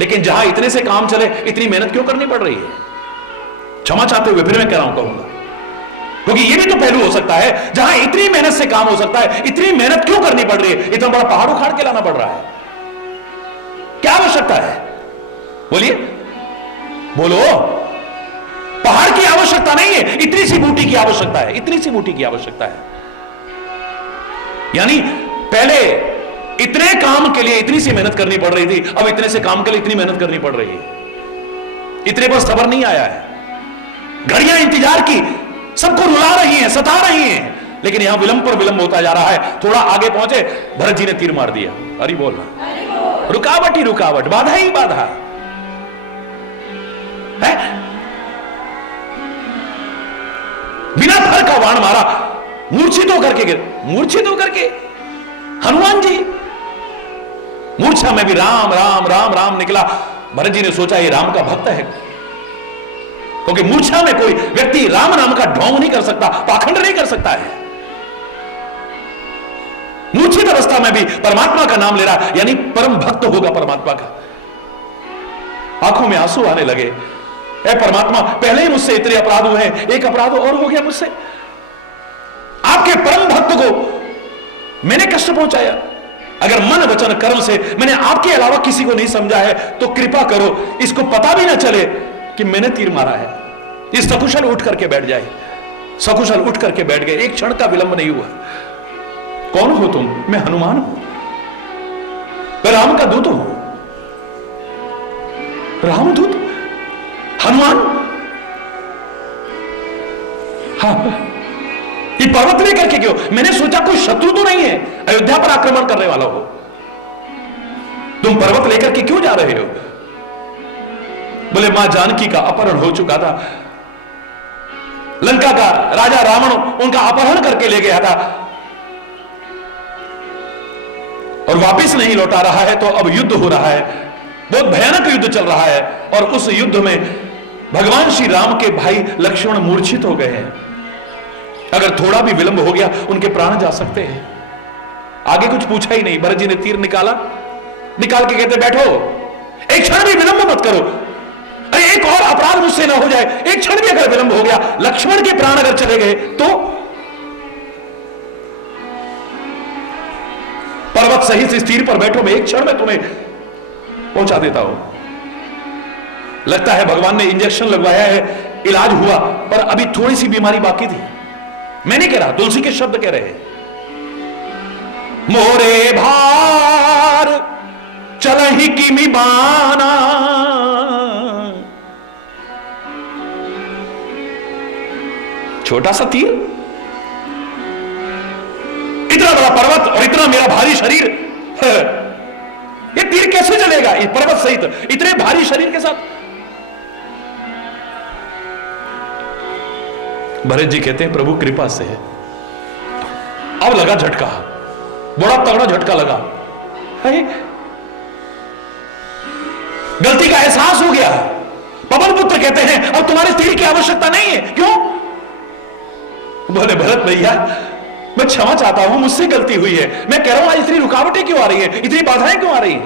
लेकिन जहां इतने से काम चले इतनी मेहनत क्यों करनी पड़ रही है? क्षमा चाहते हुए फिर मैं कह रहा हूं, कहूंगा, क्योंकि ये भी तो पहलू हो सकता है, जहां इतनी मेहनत से काम हो सकता है, इतनी मेहनत क्यों करनी पड़ रही है? इतना बड़ा पहाड़ उखाड़ के लाना पड़ रहा है, क्या आवश्यकता है? बोलिए, बोलो। पहाड़ की आवश्यकता नहीं है, इतनी सी बूटी की आवश्यकता है, इतनी सी बूटी की आवश्यकता है। यानी पहले इतने काम के लिए इतनी सी मेहनत करनी पड़ रही थी, अब इतने से काम के लिए इतनी मेहनत करनी पड़ रही है। इतने पर सबर नहीं आया है, घड़ियां इंतजार की, सबको रुला रही हैं, सता रही हैं, लेकिन यहां विलंब पर विलंब होता जा रहा है। थोड़ा आगे पहुंचे, भरत जी ने तीर मार दिया। हरि बोल। रुकावट ही रुकावट, बाधा ही बाधा है। बिना फर का वाण मारा, मूर्छित होकर के गिर, मूर्छित होकर के हनुमान जी मूर्छा में भी राम राम राम राम निकला। भरत जी ने सोचा ये राम का भक्त है, क्योंकि मूर्छा में कोई व्यक्ति राम नाम का ढोंग नहीं कर सकता, पाखंड नहीं कर सकता है। मूर्छित अवस्था में भी परमात्मा का नाम ले रहा, यानी परम भक्त होगा परमात्मा का। आंखों में आंसू आने लगे, ऐ परमात्मा, पहले ही मुझसे इतने अपराध हुए हैं, एक अपराध और हो गया मुझसे। आपके परम भक्त को मैंने कष्ट पहुंचाया। अगर मन वचन कर्म से मैंने आपके अलावा किसी को नहीं समझा है तो कृपा करो इसको पता भी ना चले कि मैंने तीर मारा है। ये सकुशल उठ करके बैठ जाए, सकुशल उठ करके बैठ गए, एक क्षण का विलंब नहीं हुआ। कौन हो तुम? मैं हनुमान हूं, मैं राम का दूत हूं, रामदूत हनुमान। हाँ, ये पर्वत लेकर के क्यों? मैंने सोचा कोई शत्रु तो नहीं है अयोध्या पर आक्रमण करने वाला हो, तुम पर्वत लेकर के क्यों जा रहे हो? बोले मां जानकी का अपहरण हो चुका था, लंका का राजा रावण उनका अपहरण करके ले गया था और वापस नहीं लौटा रहा है, तो अब युद्ध हो रहा है, बहुत भयानक युद्ध चल रहा है। और उस युद्ध में भगवान श्री राम के भाई लक्ष्मण मूर्छित हो गए हैं। अगर थोड़ा भी विलंब हो गया उनके प्राण जा सकते हैं। आगे कुछ पूछा ही नहीं, भरत जी ने तीर निकाला, निकाल के कहते बैठो, एक क्षण भी विलंब मत करो, अरे एक और अपराध मुझसे ना हो जाए, एक क्षण भी अगर विलंब हो गया, लक्ष्मण के प्राण अगर चले गए तो पर्वत सहित इस तीर पर बैठो, मैं एक क्षण में तुम्हें पहुंचा देता हूं। लगता है भगवान ने इंजेक्शन लगवाया है, इलाज हुआ, पर अभी थोड़ी सी बीमारी बाकी थी। मैं नहीं कह रहा, तुलसी के शब्द कह रहे हैं, मोरे भार चलहि किमि बाना, छोटा सा तीर, इतना बड़ा पर्वत और इतना मेरा भारी शरीर, ये तीर कैसे चलेगा ये पर्वत सहित इतने भारी शरीर के साथ? भरत जी कहते हैं प्रभु कृपा से। अब लगा झटका, बड़ा तगड़ा झटका लगा। गलती का एहसास हो गया। पवन पुत्र कहते हैं अब तुम्हारे तीर की आवश्यकता नहीं है। क्यों? बोले भरत भैया मैं क्षमा चाहता हूं, मुझसे गलती हुई है। मैं कह रहा हूं आज इतनी रुकावटें क्यों आ रही है, इतनी बाधाएं क्यों आ रही है?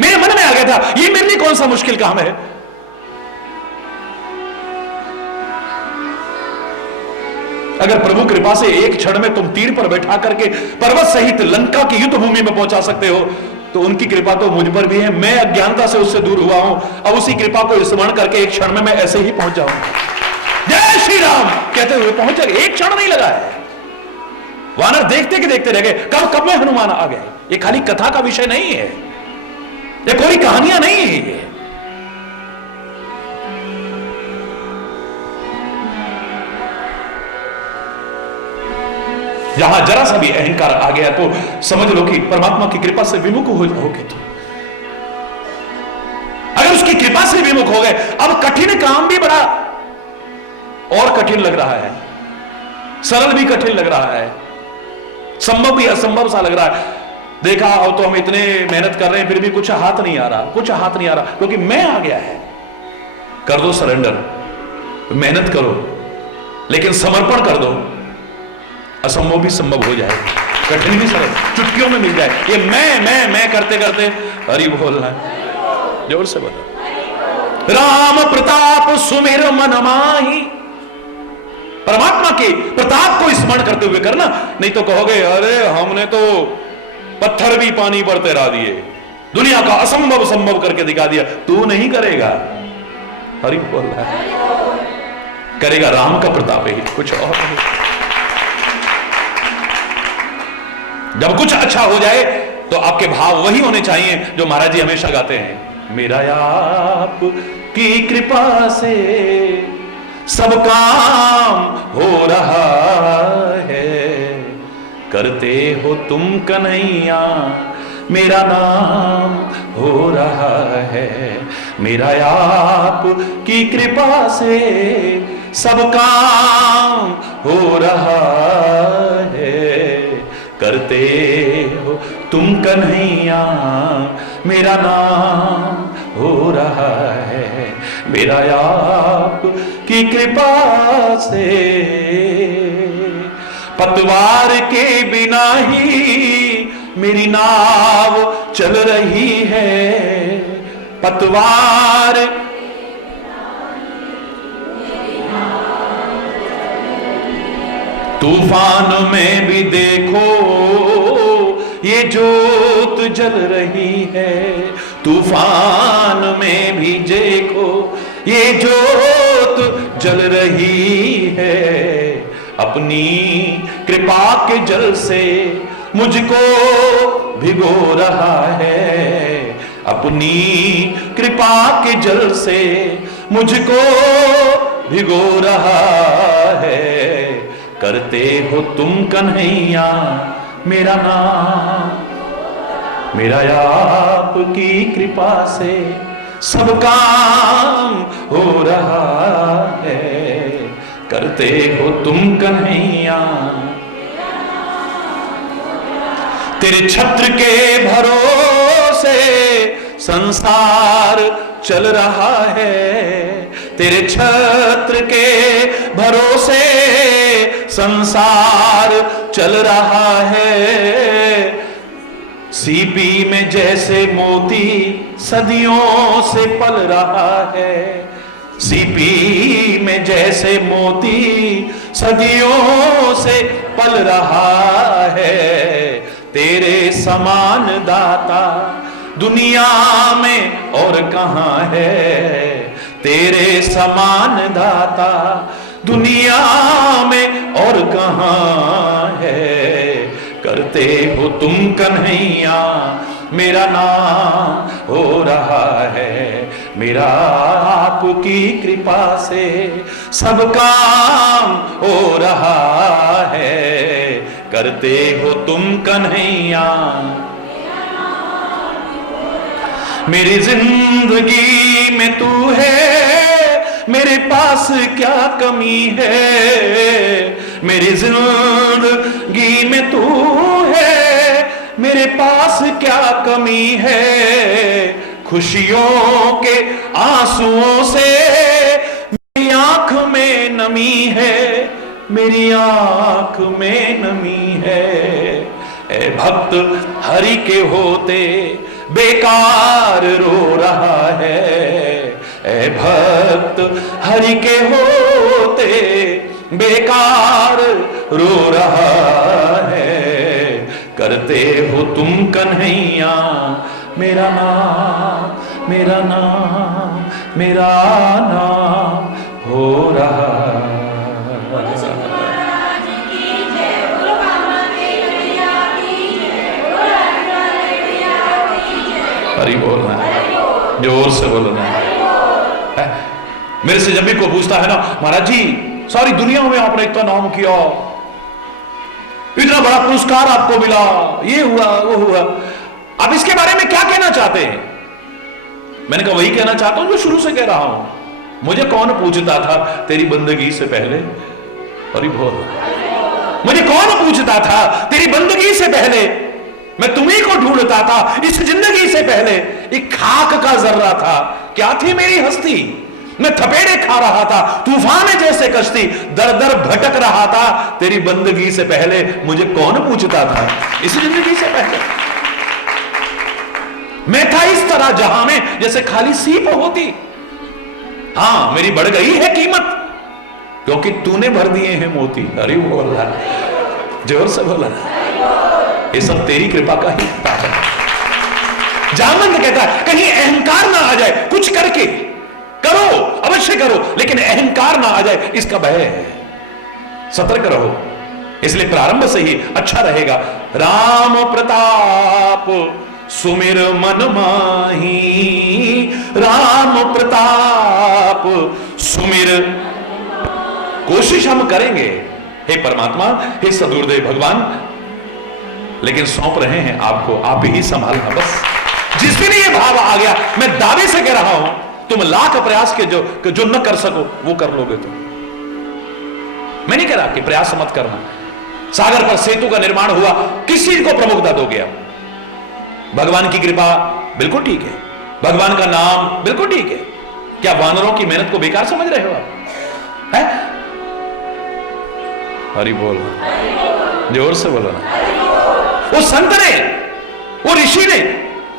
मेरे मन में आ गया था ये मेरे लिए कौन सा मुश्किल काम है। अगर प्रभु कृपा से एक क्षण में तुम तीर पर बैठा करके पर्वत सहित लंका की युद्ध भूमि में पहुंचा सकते हो तो उनकी कृपा तो मुझ पर भी है। मैं अज्ञानता से उससे दूर हुआ हूं, अब उसी कृपा को स्मरण करके एक क्षण में मैं ऐसे ही पहुंच जाऊंगा। जय श्री राम कहते हुए पहुंच गए, एक क्षण नहीं लगा है। वानर देखते के देखते रह गए, कब कब में हनुमान आ गए। ये खाली कथा का विषय नहीं है, ये कोई कहानियां नहीं है। जहां जरा सा भी अहंकार आ गया तो समझ लो कि परमात्मा की कृपा से विमुख हो जाओगे। तो अगर उसकी कृपा से विमुख हो गए, अब कठिन काम भी बड़ा और कठिन लग रहा है, सरल भी कठिन लग रहा है, संभव भी असंभव सा लग रहा है। देखा अब तो हम इतने मेहनत कर रहे हैं फिर भी कुछ हाथ नहीं आ रहा, कुछ हाथ नहीं आ रहा, क्योंकि मैं आ गया है। कर दो सरेंडर, मेहनत करो लेकिन समर्पण कर दो, असंभव भी संभव हो जाए, कठिन भी सरल चुटकियों में मिल जाए। ये मैं करते करते हरि बोलना है, जोर से बोलो। राम प्रताप सुमिर मन माही, परमात्मा के प्रताप को स्मरण करते हुए करना, नहीं तो कहोगे अरे हमने तो पत्थर भी पानी पर तैरा दिए, दुनिया का असंभव संभव करके दिखा दिया। तू नहीं करेगा, हरि बोल रहा है, करेगा राम का प्रताप ही, कुछ और नहीं। जब कुछ अच्छा हो जाए तो आपके भाव वही होने चाहिए जो महाराज जी हमेशा गाते हैं। मेरा आप की कृपा से सब काम हो रहा है, करते हो तुम कन्हैया मेरा नाम हो रहा है। मेरा आप की कृपा से सब काम हो रहा है, करते हो तुम कन्हैया मेरा नाम हो रहा है। मेरा आप की कृपा से पतवार के बिना ही मेरी नाव चल रही है, पतवार तूफान में भी देखो ये जोत जल रही है, तूफान में भी देखो ये जोत जल रही है। अपनी कृपा के जल से मुझको भिगो रहा है, अपनी कृपा के जल से मुझको भिगो रहा है। करते हो तुम कन्हैया मेरा नाम, मेरा आपकी कृपा से सब काम हो रहा है। करते हो तुम कन्हैया, तेरे छत्र के भरोसे संसार चल रहा है, तेरे छत्र के भरोसे संसार चल रहा है। सीपी में जैसे मोती सदियों से पल रहा है, सीपी में जैसे मोती सदियों से पल रहा है। तेरे समान दाता दुनिया में और कहां है, तेरे समान दाता दुनिया में और कहां है। करते हो तुम कन्हैया मेरा नाम हो रहा है, मेरा आपकी कृपा से सब काम हो रहा है। करते हो तुम कन्हैया, मेरी जिंदगी में तू है, मेरे पास क्या कमी है। मेरी जिंदगी में तू है, मेरे पास क्या कमी है, खुशियों के आंसुओं से मेरी आंख में नमी है, मेरी आंख में नमी है। ए भक्त हरि के होते बेकार रो रहा है, ए भक्त हरि के होते बेकार रो रहा है। करते हो तुम कन्हैया मेरा नाम, मेरा नाम, मेरा नाम हो रहा। हरि बोलना है, जोर से बोलना है। मेरे से जब भी कोई पूछता है ना, महाराज जी सारी दुनिया में आपने इतना नाम किया, इतना बड़ा पुरस्कार आपको मिला, ये हुआ वो हुआ, आप इसके बारे में क्या कहना चाहते हैं? मैंने कहा वही कहना चाहता हूं जो शुरू से कह रहा हूं। मुझे कौन पूछता था तेरी बंदगी से पहले? अरे बोल, मुझे कौन पूछता था तेरी बंदगी से पहले? मैं तुम्ही को ढूंढता था इस जिंदगी से पहले। एक खाक का जर्रा था, क्या थी मेरी हस्ती? मैं थपेड़े खा रहा था तूफान जैसे कश्ती, दर दर भटक रहा था तेरी बंदगी से पहले। मुझे कौन पूछता था इस जिंदगी से पहले? मैं था इस तरह जहां में जैसे खाली सीप होती। हां, मेरी बढ़ गई है कीमत क्योंकि तूने भर दिए हैं मोती। अरे बोल रहा, जोर से बोला, ये सब तेरी कृपा का ही है। जामवंत कहता है कहीं अहंकार ना आ जाए, कुछ करके करो, अवश्य करो, लेकिन अहंकार ना आ जाए इसका भय है। सतर्क रहो, इसलिए प्रारंभ से ही अच्छा रहेगा। राम प्रताप सुमिर मन माही, राम प्रताप सुमिर। कोशिश हम करेंगे हे परमात्मा, हे सदगुरुदेव भगवान, लेकिन सौंप रहे हैं आपको, आप ही संभालना बस। जिस दिन ये भाव आ गया, मैं दावे से कह रहा हूं, तुम लाख प्रयास के जो न कर सको वो कर लोगे तुम। मैं नहीं कह रहा कि प्रयास मत करना। सागर पर सेतु का निर्माण हुआ, किस चीज को प्रमुखता दोगे आप? भगवान की कृपा बिल्कुल ठीक है, भगवान का नाम बिल्कुल ठीक है। क्या वानरों की मेहनत को बेकार समझ रहे हो आप? है? हरि बोल, जोर से बोलो ना। वो संत ने, वो ऋषि ने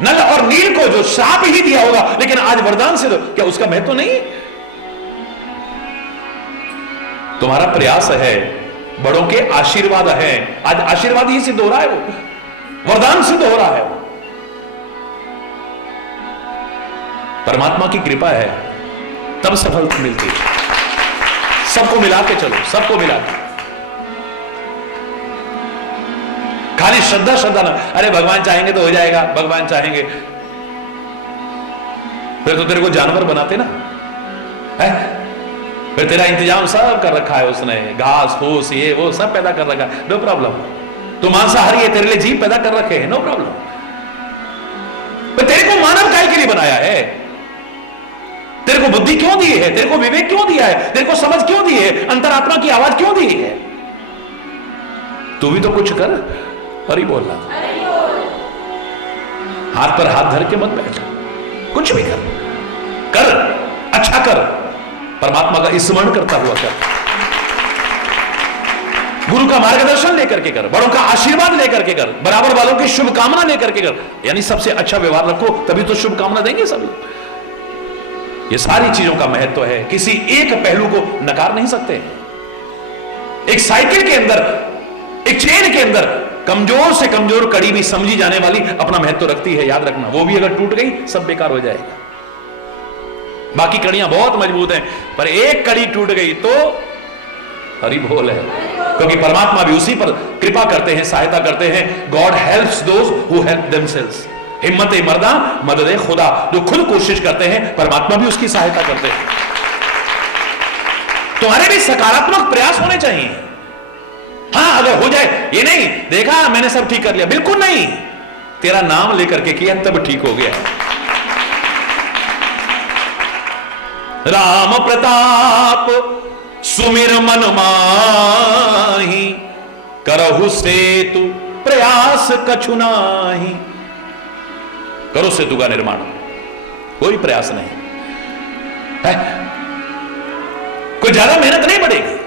नल और नील को जो श्राप ही दिया होगा, लेकिन आज वरदान से दो, क्या उसका महत्व तो नहीं? तुम्हारा प्रयास है, बड़ों के आशीर्वाद है, आज आशीर्वाद ही सिद्ध हो रहा है, वो वरदान सिद्ध हो रहा है। वो परमात्मा की कृपा है तब सफलता मिलती है। सबको मिला के चलो, सबको मिला के। खाली श्रद्धा श्रद्धा ना, अरे भगवान चाहेंगे तो हो जाएगा, भगवान चाहेंगे। फिर तो तेरे को जानवर बनाते ना, है? फिर तेरा इंतजाम सब कर रखा है उसने, घास फूस ये वो सब पैदा कर रखा है, नो प्रॉब्लम। तू मांसाहारी है, तेरे लिए जीव पैदा कर रखे हैं, नो प्रॉब्लम। पर तेरे को मानव काय के लिए बनाया है? तेरे को बुद्धि क्यों दी है? तेरे को विवेक क्यों दिया है? तेरे को समझ क्यों दी है? अंतरात्मा की आवाज क्यों दी है? तू भी तो कुछ कर। हरि बोलना, हाथ पर हाथ धर के मत बैठ, कुछ भी कर, कर अच्छा कर, परमात्मा का स्मरण करता हुआ कर, गुरु का मार्गदर्शन लेकर के कर, बड़ों का आशीर्वाद लेकर के कर, बराबर वालों की शुभकामना लेकर के कर, यानी सबसे अच्छा व्यवहार रखो, तभी तो शुभकामना देंगे सभी। ये सारी चीजों का महत्व है, किसी एक पहलू को नकार नहीं सकते। एक साइकिल के अंदर, एक चेन के अंदर कमजोर से कमजोर कड़ी भी समझी जाने वाली अपना महत्व रखती है, याद रखना। वो भी अगर टूट गई सब बेकार हो जाएगा। बाकी कड़ियां बहुत मजबूत हैं, पर एक कड़ी टूट गई तो हरि बोल है, क्योंकि परमात्मा भी उसी पर कृपा करते हैं, सहायता करते हैं। God helps those who help themselves. हिम्मत मर्दा मदद खुदा, जो खुद कोशिश करते हैं परमात्मा भी उसकी सहायता करते हैं। तुम्हारे भी सकारात्मक प्रयास होने चाहिए। हाँ, अगर हो जाए, ये नहीं देखा मैंने सब ठीक कर लिया, बिल्कुल नहीं। तेरा नाम लेकर के किया तब ठीक हो गया। राम प्रताप सुमिर मन माही, करहु सेतु प्रयास कछु नाही। करो सेतु का निर्माण, कोई प्रयास नहीं है, कोई ज्यादा मेहनत नहीं पड़ेगी।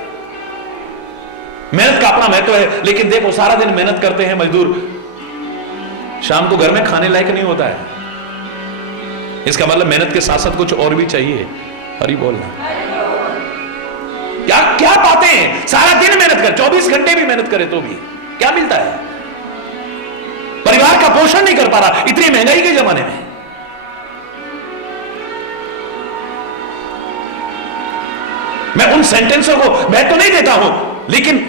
मेहनत का अपना महत्व है, लेकिन देखो सारा दिन मेहनत करते हैं मजदूर, शाम को घर में खाने लायक नहीं होता है। इसका मतलब मेहनत के साथ साथ कुछ और भी चाहिए। हरि बोलना। क्या क्या बातें हैं, सारा दिन मेहनत कर, 24 घंटे भी मेहनत करे तो भी क्या मिलता है? परिवार का पोषण नहीं कर पा रहा इतनी महंगाई के जमाने में। मैं उन सेंटेंसों को मैं तो नहीं देता हूं, लेकिन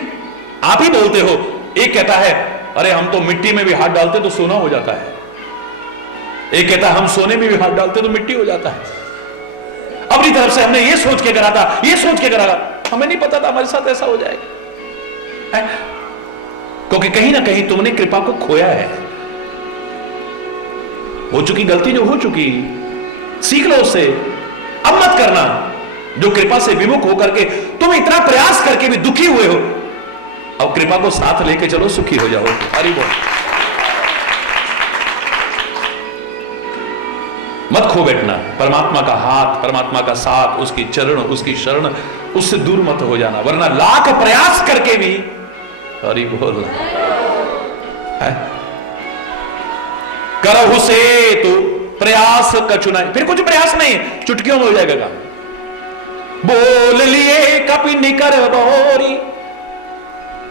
आप ही बोलते हो। एक कहता है अरे हम तो मिट्टी में भी हाथ डालते तो सोना हो जाता है, एक कहता है हम सोने में भी हाथ डालते तो मिट्टी हो जाता है। अपनी तरफ से हमने ये सोच के करा था, ये सोच के करा था, हमें नहीं पता था हमारे साथ ऐसा हो जाएगा। क्योंकि कहीं ना कहीं तुमने कृपा को खोया है। हो चुकी गलती जो हो चुकी, सीख लो उससे, अब मत करना। जो कृपा से विमुख होकर के तुम इतना प्रयास करके भी दुखी हुए हो, अब कृपा को साथ लेके चलो, सुखी हो जाओ। हरि बोल। मत खो बैठना, परमात्मा का हाथ, परमात्मा का साथ, उसकी चरण, उसकी शरण, उससे दूर मत हो जाना, वरना लाख प्रयास करके भी। हरि बोल। करहु से तो प्रयास कछु नहीं, फिर कुछ प्रयास नहीं, चुटकियों में हो जाएगा काम। बोल लिए कपि निकर बहोरी,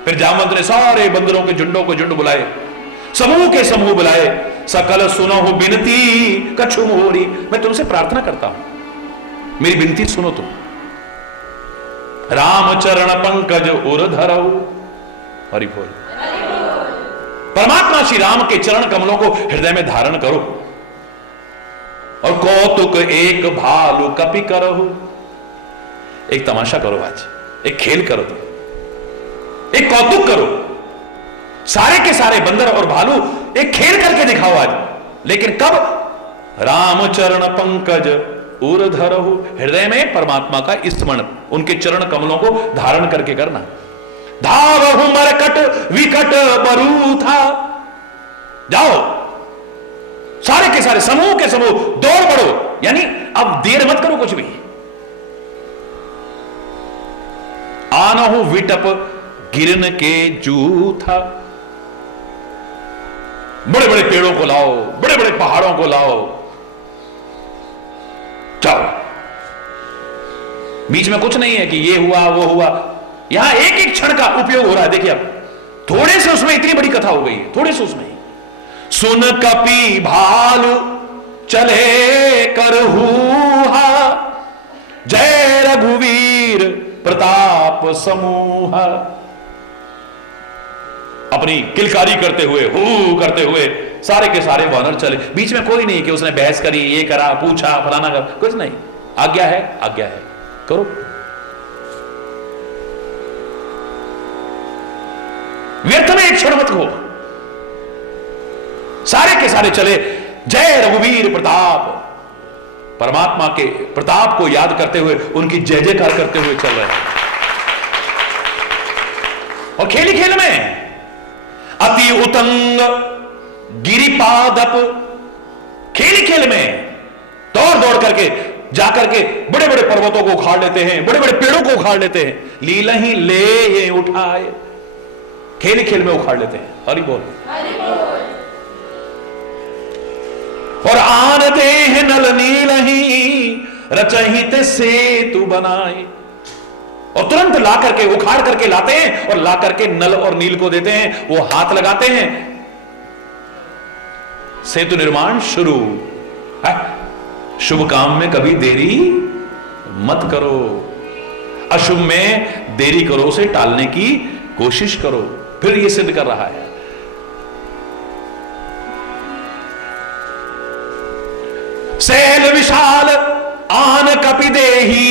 फिर जामवंत ने सारे बंदरों के झुंडों को झुंड बुलाए, समूह के समूह बुलाए, सकल सुनो हो बिनती कछु मोरी। मैं तुमसे प्रार्थना करता हूं, मेरी विनती सुनो तुम। राम चरण पंकज उर धरऊ। हरि बोल। परमात्मा श्री राम के चरण कमलों को हृदय में धारण करो, और कौतुक एक भालू कपि करहु। एक तमाशा करो आज, एक खेल करो तुम, एक कौतुक करो। सारे के सारे बंदर और भालू एक खेल करके दिखाओ आज, लेकिन कब? राम चरण पंकज उर धरहु। हृदय में परमात्मा का स्मरण, उनके चरण कमलों को धारण करके करना। धावहु मरकट विकट बरू था। जाओ सारे के सारे समूह के समूह दौड़ पड़ो, यानी अब देर मत करो कुछ भी। आनहु विटप गिरन के जूथा। बड़े बड़े पेड़ों को लाओ, बड़े बड़े पहाड़ों को लाओ, जाओ। बीच में कुछ नहीं है कि ये हुआ वो हुआ, यहां एक एक क्षण का उपयोग हो रहा है। देखिए अब थोड़े से उसमें इतनी बड़ी कथा हो गई है, थोड़े से उसमें। सुन कपि भालू चले करहूहा, जय रघुवीर प्रताप समूह। अपनी किलकारी करते हुए, हू करते हुए सारे के सारे वानर चले। बीच में कोई नहीं कि उसने बहस करी, ये करा, पूछा, फलाना कर, कुछ नहीं। आज्ञा है, आज्ञा है, करो। व्यर्थ में एक क्षण मत हो। सारे के सारे चले, जय रघुवीर प्रताप, परमात्मा के प्रताप को याद करते हुए, उनकी जय जयकार करते हुए चल रहे हैं। और खेल ही खेल में अति उतंग गिरिपादप, खेल ही खेल में दौड़ दौड़ करके जाकर के बड़े बड़े पर्वतों को उखाड़ लेते हैं, बड़े बड़े पेड़ों को उखाड़ लेते हैं। लीला ही ले उठाए, खेल ही खेल में उखाड़ लेते हैं। हरि बोल। और आन देह नल नील ही रचहित सेतु बनाए। और तुरंत ला करके, उखाड़ करके लाते हैं और ला करके नल और नील को देते हैं। वो हाथ लगाते हैं, सेतु निर्माण शुरू है। शुभ काम में कभी देरी मत करो, अशुभ में देरी करो, उसे टालने की कोशिश करो। फिर ये सिद्ध कर रहा है। सैल विशाल आन कपि देही,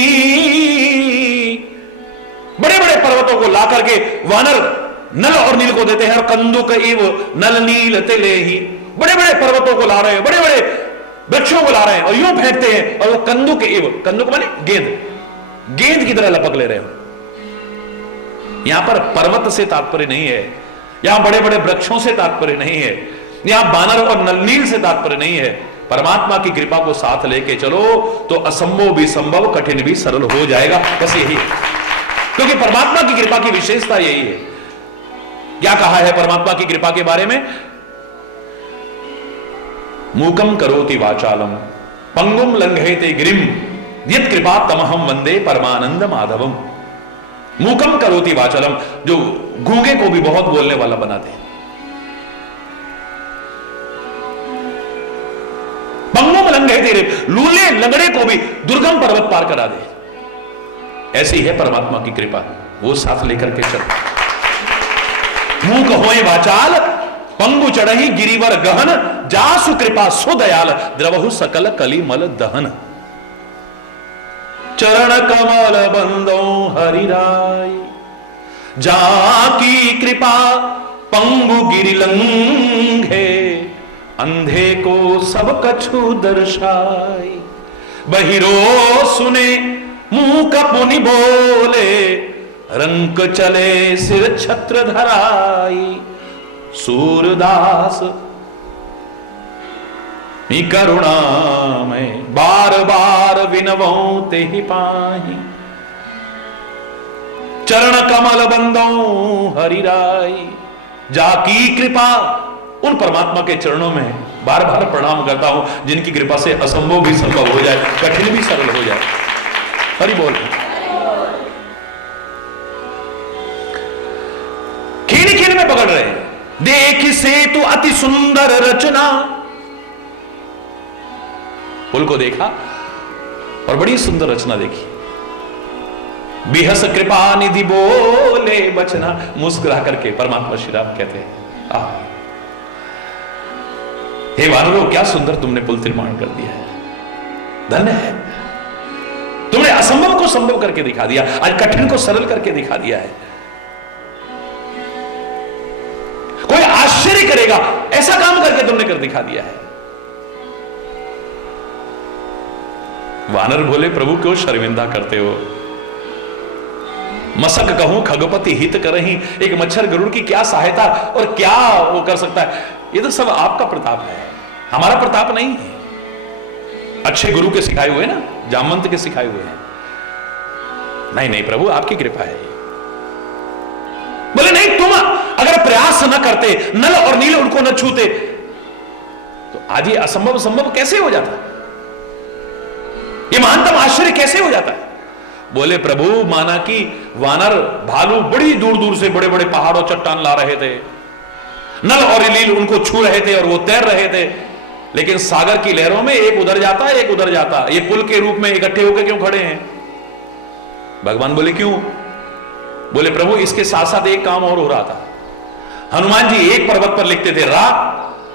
बड़े बड़े पर्वतों को ला करके वानर नल और नील को देते हैं। और कंदुक इव नल नील तिले ही, बड़े बड़े पर्वतों को ला रहे हैं, बड़े बड़े वृक्षों को ला रहे हैं और यूं फेंकते हैं। और वो कंदुक इव, कंदुक माने गेंद, गेंद की तरह लपक ले रहे हो। यहां पर पर्वत से तात्पर्य नहीं है, यहां बड़े बड़े वृक्षों से तात्पर्य नहीं है, यहां बानर और नलनील से तात्पर्य नहीं है। परमात्मा की कृपा को साथ लेके चलो तो असंभव भी संभव, कठिन भी सरल हो जाएगा। बस यही है, क्योंकि परमात्मा की कृपा की विशेषता यही है। क्या कहा है परमात्मा की कृपा के बारे में? मूकम करोति वाचालम पंगुम लंघयते गिरिम यत् कृपा तमहम वंदे परमानंद माधवम। मूकम करोति वाचालम, जो गूंगे को भी बहुत बोलने वाला बना दे। पंगुम लंघयते गिरिम, लूले लंगड़े को भी दुर्गम पर्वत पार करा दे। ऐसी है परमात्मा की कृपा, वो साथ लेकर के चल। मूक होए वाचाल पंगु चढ़ही गिरिवर गहन, जासु कृपा सो दयाल द्रवहु सकल कलिमल दहन। चरण कमल बंदो हरिराय, जाकी कृपा पंगु गिरि लंघे, अंधे को सब कछु दर्शाई। बहिरो सुने मूक पुनि बोले, रंक चले सिर छत्र धराई। सूरदास करुणा में बार बार विनवो ते ही पाही। चरण कमल बंदो हरिराय, जाकी कृपा, उन परमात्मा के चरणों में बार बार प्रणाम करता हूं जिनकी कृपा से असंभव भी संभव हो जाए, कठिन भी सरल हो जाए। हरि बोल। खीन खीन में पकड़ रहे, देख सेतु अति सुंदर रचना। पुल को देखा और बड़ी सुंदर रचना देखी। बिहस कृपा निधि बोले बचना, मुस्कुरा करके परमात्मा श्री राम कहते हैं, हे वानरों, क्या सुंदर तुमने पुल निर्माण कर दिया है, धन्य है। तुमने असंभव को संभव करके दिखा दिया, आज कठिन को सरल करके दिखा दिया है। कोई आश्चर्य करेगा ऐसा काम करके तुमने कर दिखा दिया है। वानर बोले, प्रभु क्यों शर्मिंदा करते हो? मसक कहूं खगपति हित करही, एक मच्छर गरुड़ की क्या सहायता और क्या वो कर सकता है? ये तो सब आपका प्रताप है, हमारा प्रताप नहीं है। अच्छे गुरु के सिखाए हुए ना, जामवंत के सिखाए हुए हैं। नहीं नहीं प्रभु, आपकी कृपा है। बोले नहीं, तुम अगर प्रयास न करते, नल और नील उनको न छूते, तो आज ये असंभव संभव कैसे हो जाता? ये महानतम आश्चर्य कैसे हो जाता है? बोले प्रभु, माना कि वानर भालू बड़ी दूर दूर से बड़े बड़े पहाड़ों चट्टान ला रहे थे, नल और नील उनको छू रहे थे और वो तैर रहे थे, लेकिन सागर की लहरों में एक उधर जाता एक उधर जाता, ये पुल के रूप में इकट्ठे होकर क्यों खड़े हैं? भगवान बोले क्यों? बोले प्रभु, इसके साथ साथ एक काम और हो रहा था। हनुमान जी एक पर्वत पर लिखते थे रा,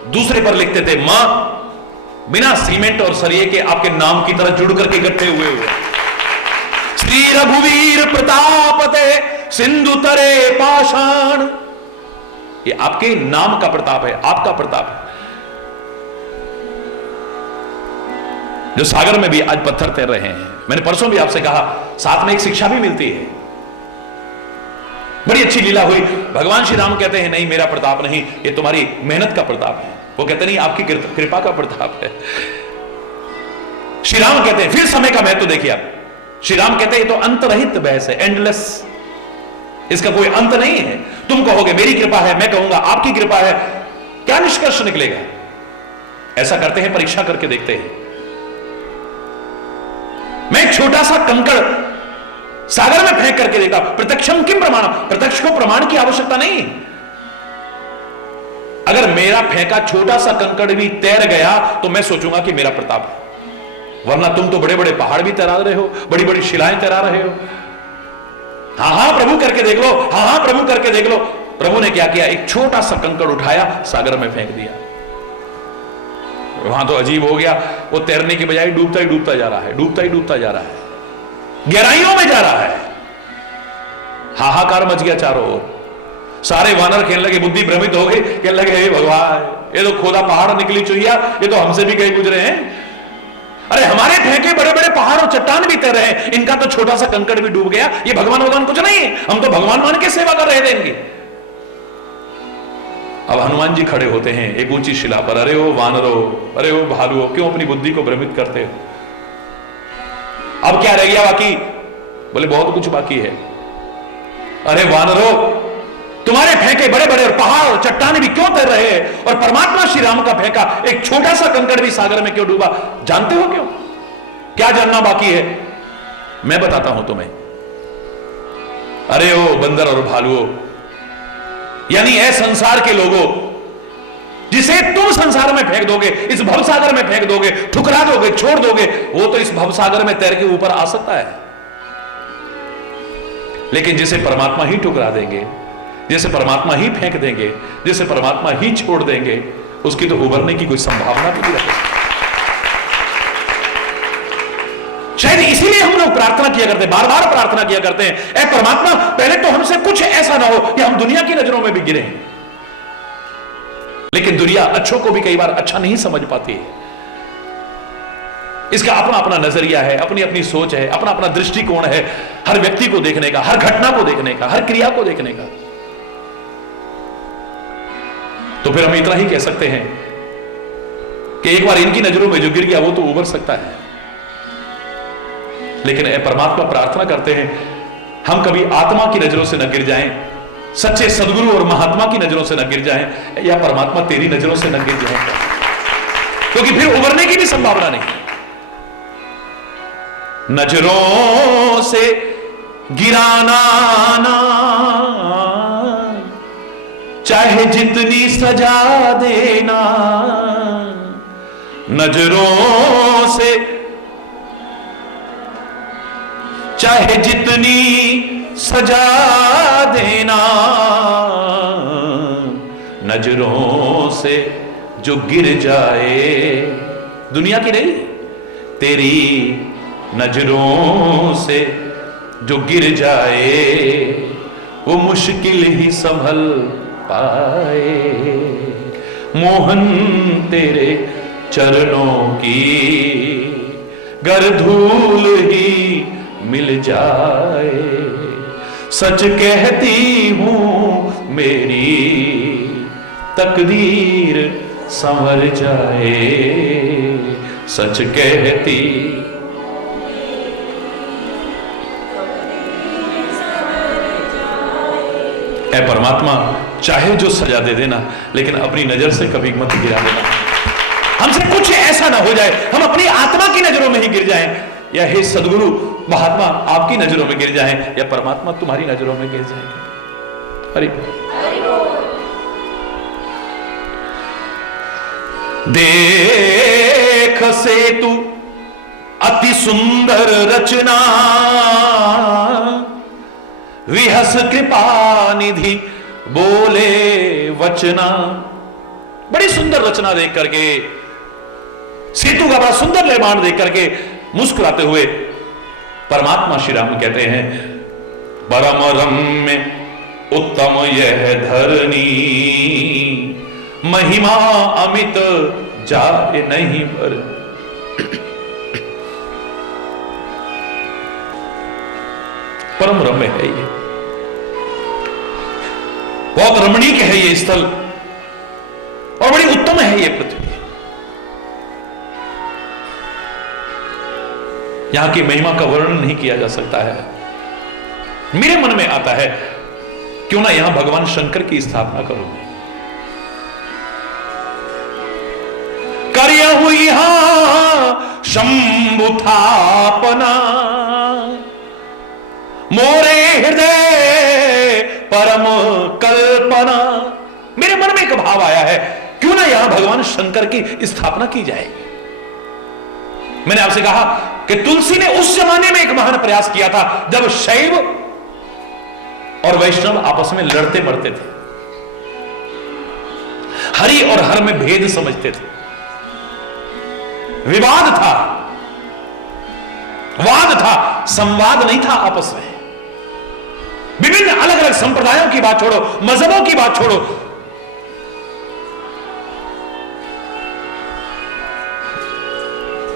दूसरे पर लिखते थे मां, बिना सीमेंट और सरिये के आपके नाम की तरह जुड़ करके इकट्ठे हुए। श्री रघुवीर प्रतापते सिंधु तरे पाषाण, ये आपके नाम का प्रताप है, आपका प्रताप है। जो सागर में भी आज पत्थर तैर रहे हैं, मैंने परसों भी आपसे कहा, साथ में एक शिक्षा भी मिलती है। बड़ी अच्छी लीला हुई। भगवान श्री राम कहते हैं नहीं, मेरा प्रताप नहीं, ये तुम्हारी मेहनत का प्रताप है। वो कहते नहीं, आपकी कृपा का प्रताप है। श्री राम कहते हैं, फिर समय का महत्व देखिए आप, श्री राम कहते हैं ये तो अंतरहित बहस है, एंडलेस, इसका कोई अंत नहीं है। तुम कहोगे मेरी कृपा है, मैं कहूंगा आपकी कृपा है, क्या निष्कर्ष निकलेगा? ऐसा करते हैं, परीक्षा करके देखते हैं। मैं एक छोटा सा कंकड़ सागर में फेंक करके देखता, प्रत्यक्षम किम प्रमाण, प्रत्यक्ष को प्रमाण की आवश्यकता नहीं। अगर मेरा फेंका छोटा सा कंकड़ भी तैर गया तो मैं सोचूंगा कि मेरा प्रताप है, वरना तुम तो बड़े बड़े पहाड़ भी तैरा रहे हो, बड़ी बड़ी शिलाएं तैरा रहे हो। हाँ हाँ प्रभु करके देख लो, हाँ हाँ प्रभु करके देख लो। प्रभु ने क्या किया? एक छोटा सा कंकड़ उठाया, सागर में फेंक दिया। वहां तो अजीब हो गया, वो तैरने की बजाय डूबता ही डूबता जा रहा है, डूबता ही डूबता जा रहा है, गहराइयों में जा रहा है। हाहाकार मच गया चारों ओर। सारे वानर खेलने लगे, बुद्धि भ्रमित हो गई, कहने लगे हे भगवान, ये तो खोदा पहाड़ निकली चुहिया, ये तो हमसे भी कहीं गुजरे हैं। अरे हमारे फेंके बड़े बड़े पहाड़ और चट्टान भी तैर रहे हैं, इनका तो छोटा सा कंकड़ भी डूब गया। ये भगवान भगवान कुछ नहीं है, हम तो भगवान मान के सेवा कर रहे थे इनकी। अब हनुमान जी खड़े होते हैं एक ऊंची शिला पर, अरे ओ वानरो, अरे ओ भालुओ, क्यों अपनी बुद्धि को भ्रमित करते हो? अब क्या रह गया बाकी? बोले बहुत कुछ बाकी है। अरे वानरो, तुम्हारे फेंके बड़े बड़े और पहाड़ और चट्टाने भी क्यों तैर रहे हैं, और परमात्मा श्री राम का फेंका एक छोटा सा कंकड़ भी सागर में क्यों डूबा? जानते हो क्यों? क्या जानना बाकी है? मैं बताता हूं तुम्हें। अरे ओ बंदर और भालुओं, यानी ऐ संसार के लोगों, जिसे तुम संसार में फेंक दोगे, इस भवसागर में फेंक दोगे, ठुकरा दोगे, छोड़ दोगे, वो तो इस भवसागर में तैर के ऊपर आ सकता है, लेकिन जिसे परमात्मा ही ठुकरा देंगे, जिसे परमात्मा ही फेंक देंगे, जिसे परमात्मा ही छोड़ देंगे, उसकी तो उभरने की कोई संभावना भी नहीं रहे। शायद इसीलिए हम लोग प्रार्थना किया करते हैं, बार बार प्रार्थना किया करते हैं, ऐ परमात्मा पहले तो हमसे कुछ ऐसा ना हो कि हम दुनिया की नजरों में भी गिरे। लेकिन दुनिया अच्छों को भी कई बार अच्छा नहीं समझ पाती है। इसका अपना अपना नजरिया है, अपनी अपनी सोच है, अपना अपना दृष्टिकोण है, हर व्यक्ति को देखने का, हर घटना को देखने का, हर क्रिया को देखने का। तो फिर हम इतना ही कह सकते हैं कि एक बार इनकी नजरों में जो गिर गया वो तो उभर सकता है, लेकिन ए परमात्मा प्रार्थना करते हैं हम कभी आत्मा की नजरों से न गिर जाएं, सच्चे सदगुरु और महात्मा की नजरों से न गिर जाएं, या परमात्मा तेरी नजरों से न गिर जाएं, क्योंकि फिर उभरने की भी संभावना नहीं। नजरों से गिराना ना, चाहे जितनी सजा देना, नजरों से चाहे जितनी सजा देना, नजरों से जो गिर जाए, दुनिया की नहीं, तेरी नजरों से जो गिर जाए, वो मुश्किल ही संभल पाए। मोहन तेरे चरणों की गर धूल ही मिल जाए, सच कहती हूं मेरी तकदीर संवर जाए, सच कहती। ऐ परमात्मा चाहे जो सजा दे देना, लेकिन अपनी नजर से कभी मत गिरा देना। हमसे कुछ ऐसा ना हो जाए हम अपनी आत्मा की नजरों में ही गिर जाएं, या हे सदगुरु महात्मा आपकी नजरों में गिर जाएं, या परमात्मा तुम्हारी नजरों में गिर जाएंगे। हरि देख सेतु अति सुंदर रचना, विहस कृपा निधि बोले वचना। बड़ी सुंदर रचना देख करके, सेतु का बड़ा सुंदर निर्माण देख करके मुस्कुराते हुए परमात्मा श्री राम कहते हैं, परम रम्य उत्तम यह धरनी, महिमा अमित जाए नहीं पर। परम रम्य है ये, बहुत रमणीक है ये स्थल, और बड़ी उत्तम है ये पृथ्वी। यहां की महिमा का वर्णन नहीं किया जा सकता है। मेरे मन में आता है क्यों ना यहां भगवान शंकर की स्थापना करूं। करयहु यहां शंभु थापना, मोरे हृदय परम कल्पना। मेरे मन में एक भाव आया है क्यों ना यहां भगवान शंकर की स्थापना की जाए। मैंने आपसे कहा कि तुलसी ने उस जमाने में एक महान प्रयास किया था जब शैव और वैष्णव आपस में लड़ते मरते थे, हरि और हर में भेद समझते थे, विवाद था, वाद था, संवाद नहीं था आपस में। विभिन्न अलग अलग संप्रदायों की बात छोड़ो, मजहबों की बात छोड़ो,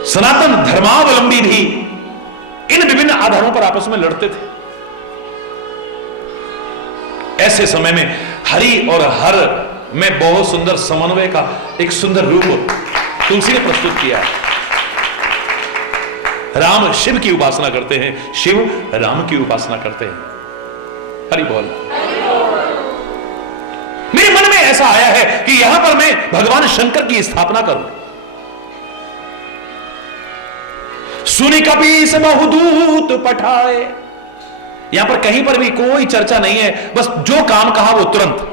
सनातन धर्मावलंबी भी इन विभिन्न आधारों पर आपस में लड़ते थे। ऐसे समय में हरि और हर में बहुत सुंदर समन्वय का एक सुंदर रूप तुलसी ने प्रस्तुत किया है। राम शिव की उपासना करते हैं, शिव राम की उपासना करते हैं। हरि बोल। मेरे मन में ऐसा आया है कि यहां पर मैं भगवान शंकर की स्थापना करूं। सुनि कपीस बहुदूत पठाए, यहां पर कहीं पर भी कोई चर्चा नहीं है, बस जो काम कहा वो तुरंत।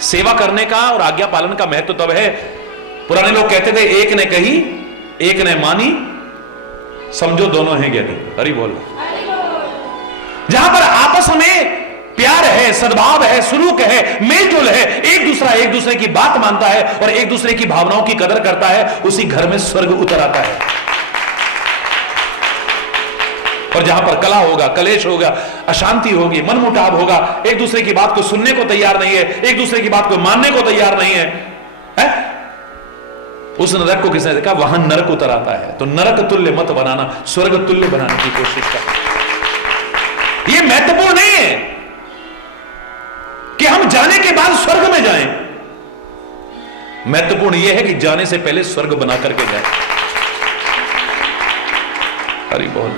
सेवा करने का और आज्ञा पालन का महत्व तब है, पुराने लोग कहते थे एक ने कही एक ने मानी, समझो दोनों हैं ज्ञानी। हरि बोल। जहां पर आपस में प्यार है, सद्भाव है, सुलूक है, मेलजोल है, एक दूसरे की बात मानता है और एक दूसरे की भावनाओं की कदर करता है, उसी घर में स्वर्ग उतर आता है। और जहां पर कला होगा, कलेश होगा, अशांति होगी, मनमुटाव होगा, एक दूसरे की बात को सुनने को तैयार नहीं है, एक दूसरे की बात को मानने को तैयार नहीं है, उस नरक को किसने देखा? वहां नरक उतर आता है। तो नरक तुल्य मत बनाना, स्वर्ग तुल्य बनाने की कोशिश कर। यह महत्वपूर्ण नहीं है कि हम जाने के बाद स्वर्ग में जाएं, महत्वपूर्ण यह है कि जाने से पहले स्वर्ग बना करके जाएं। हरि बोल।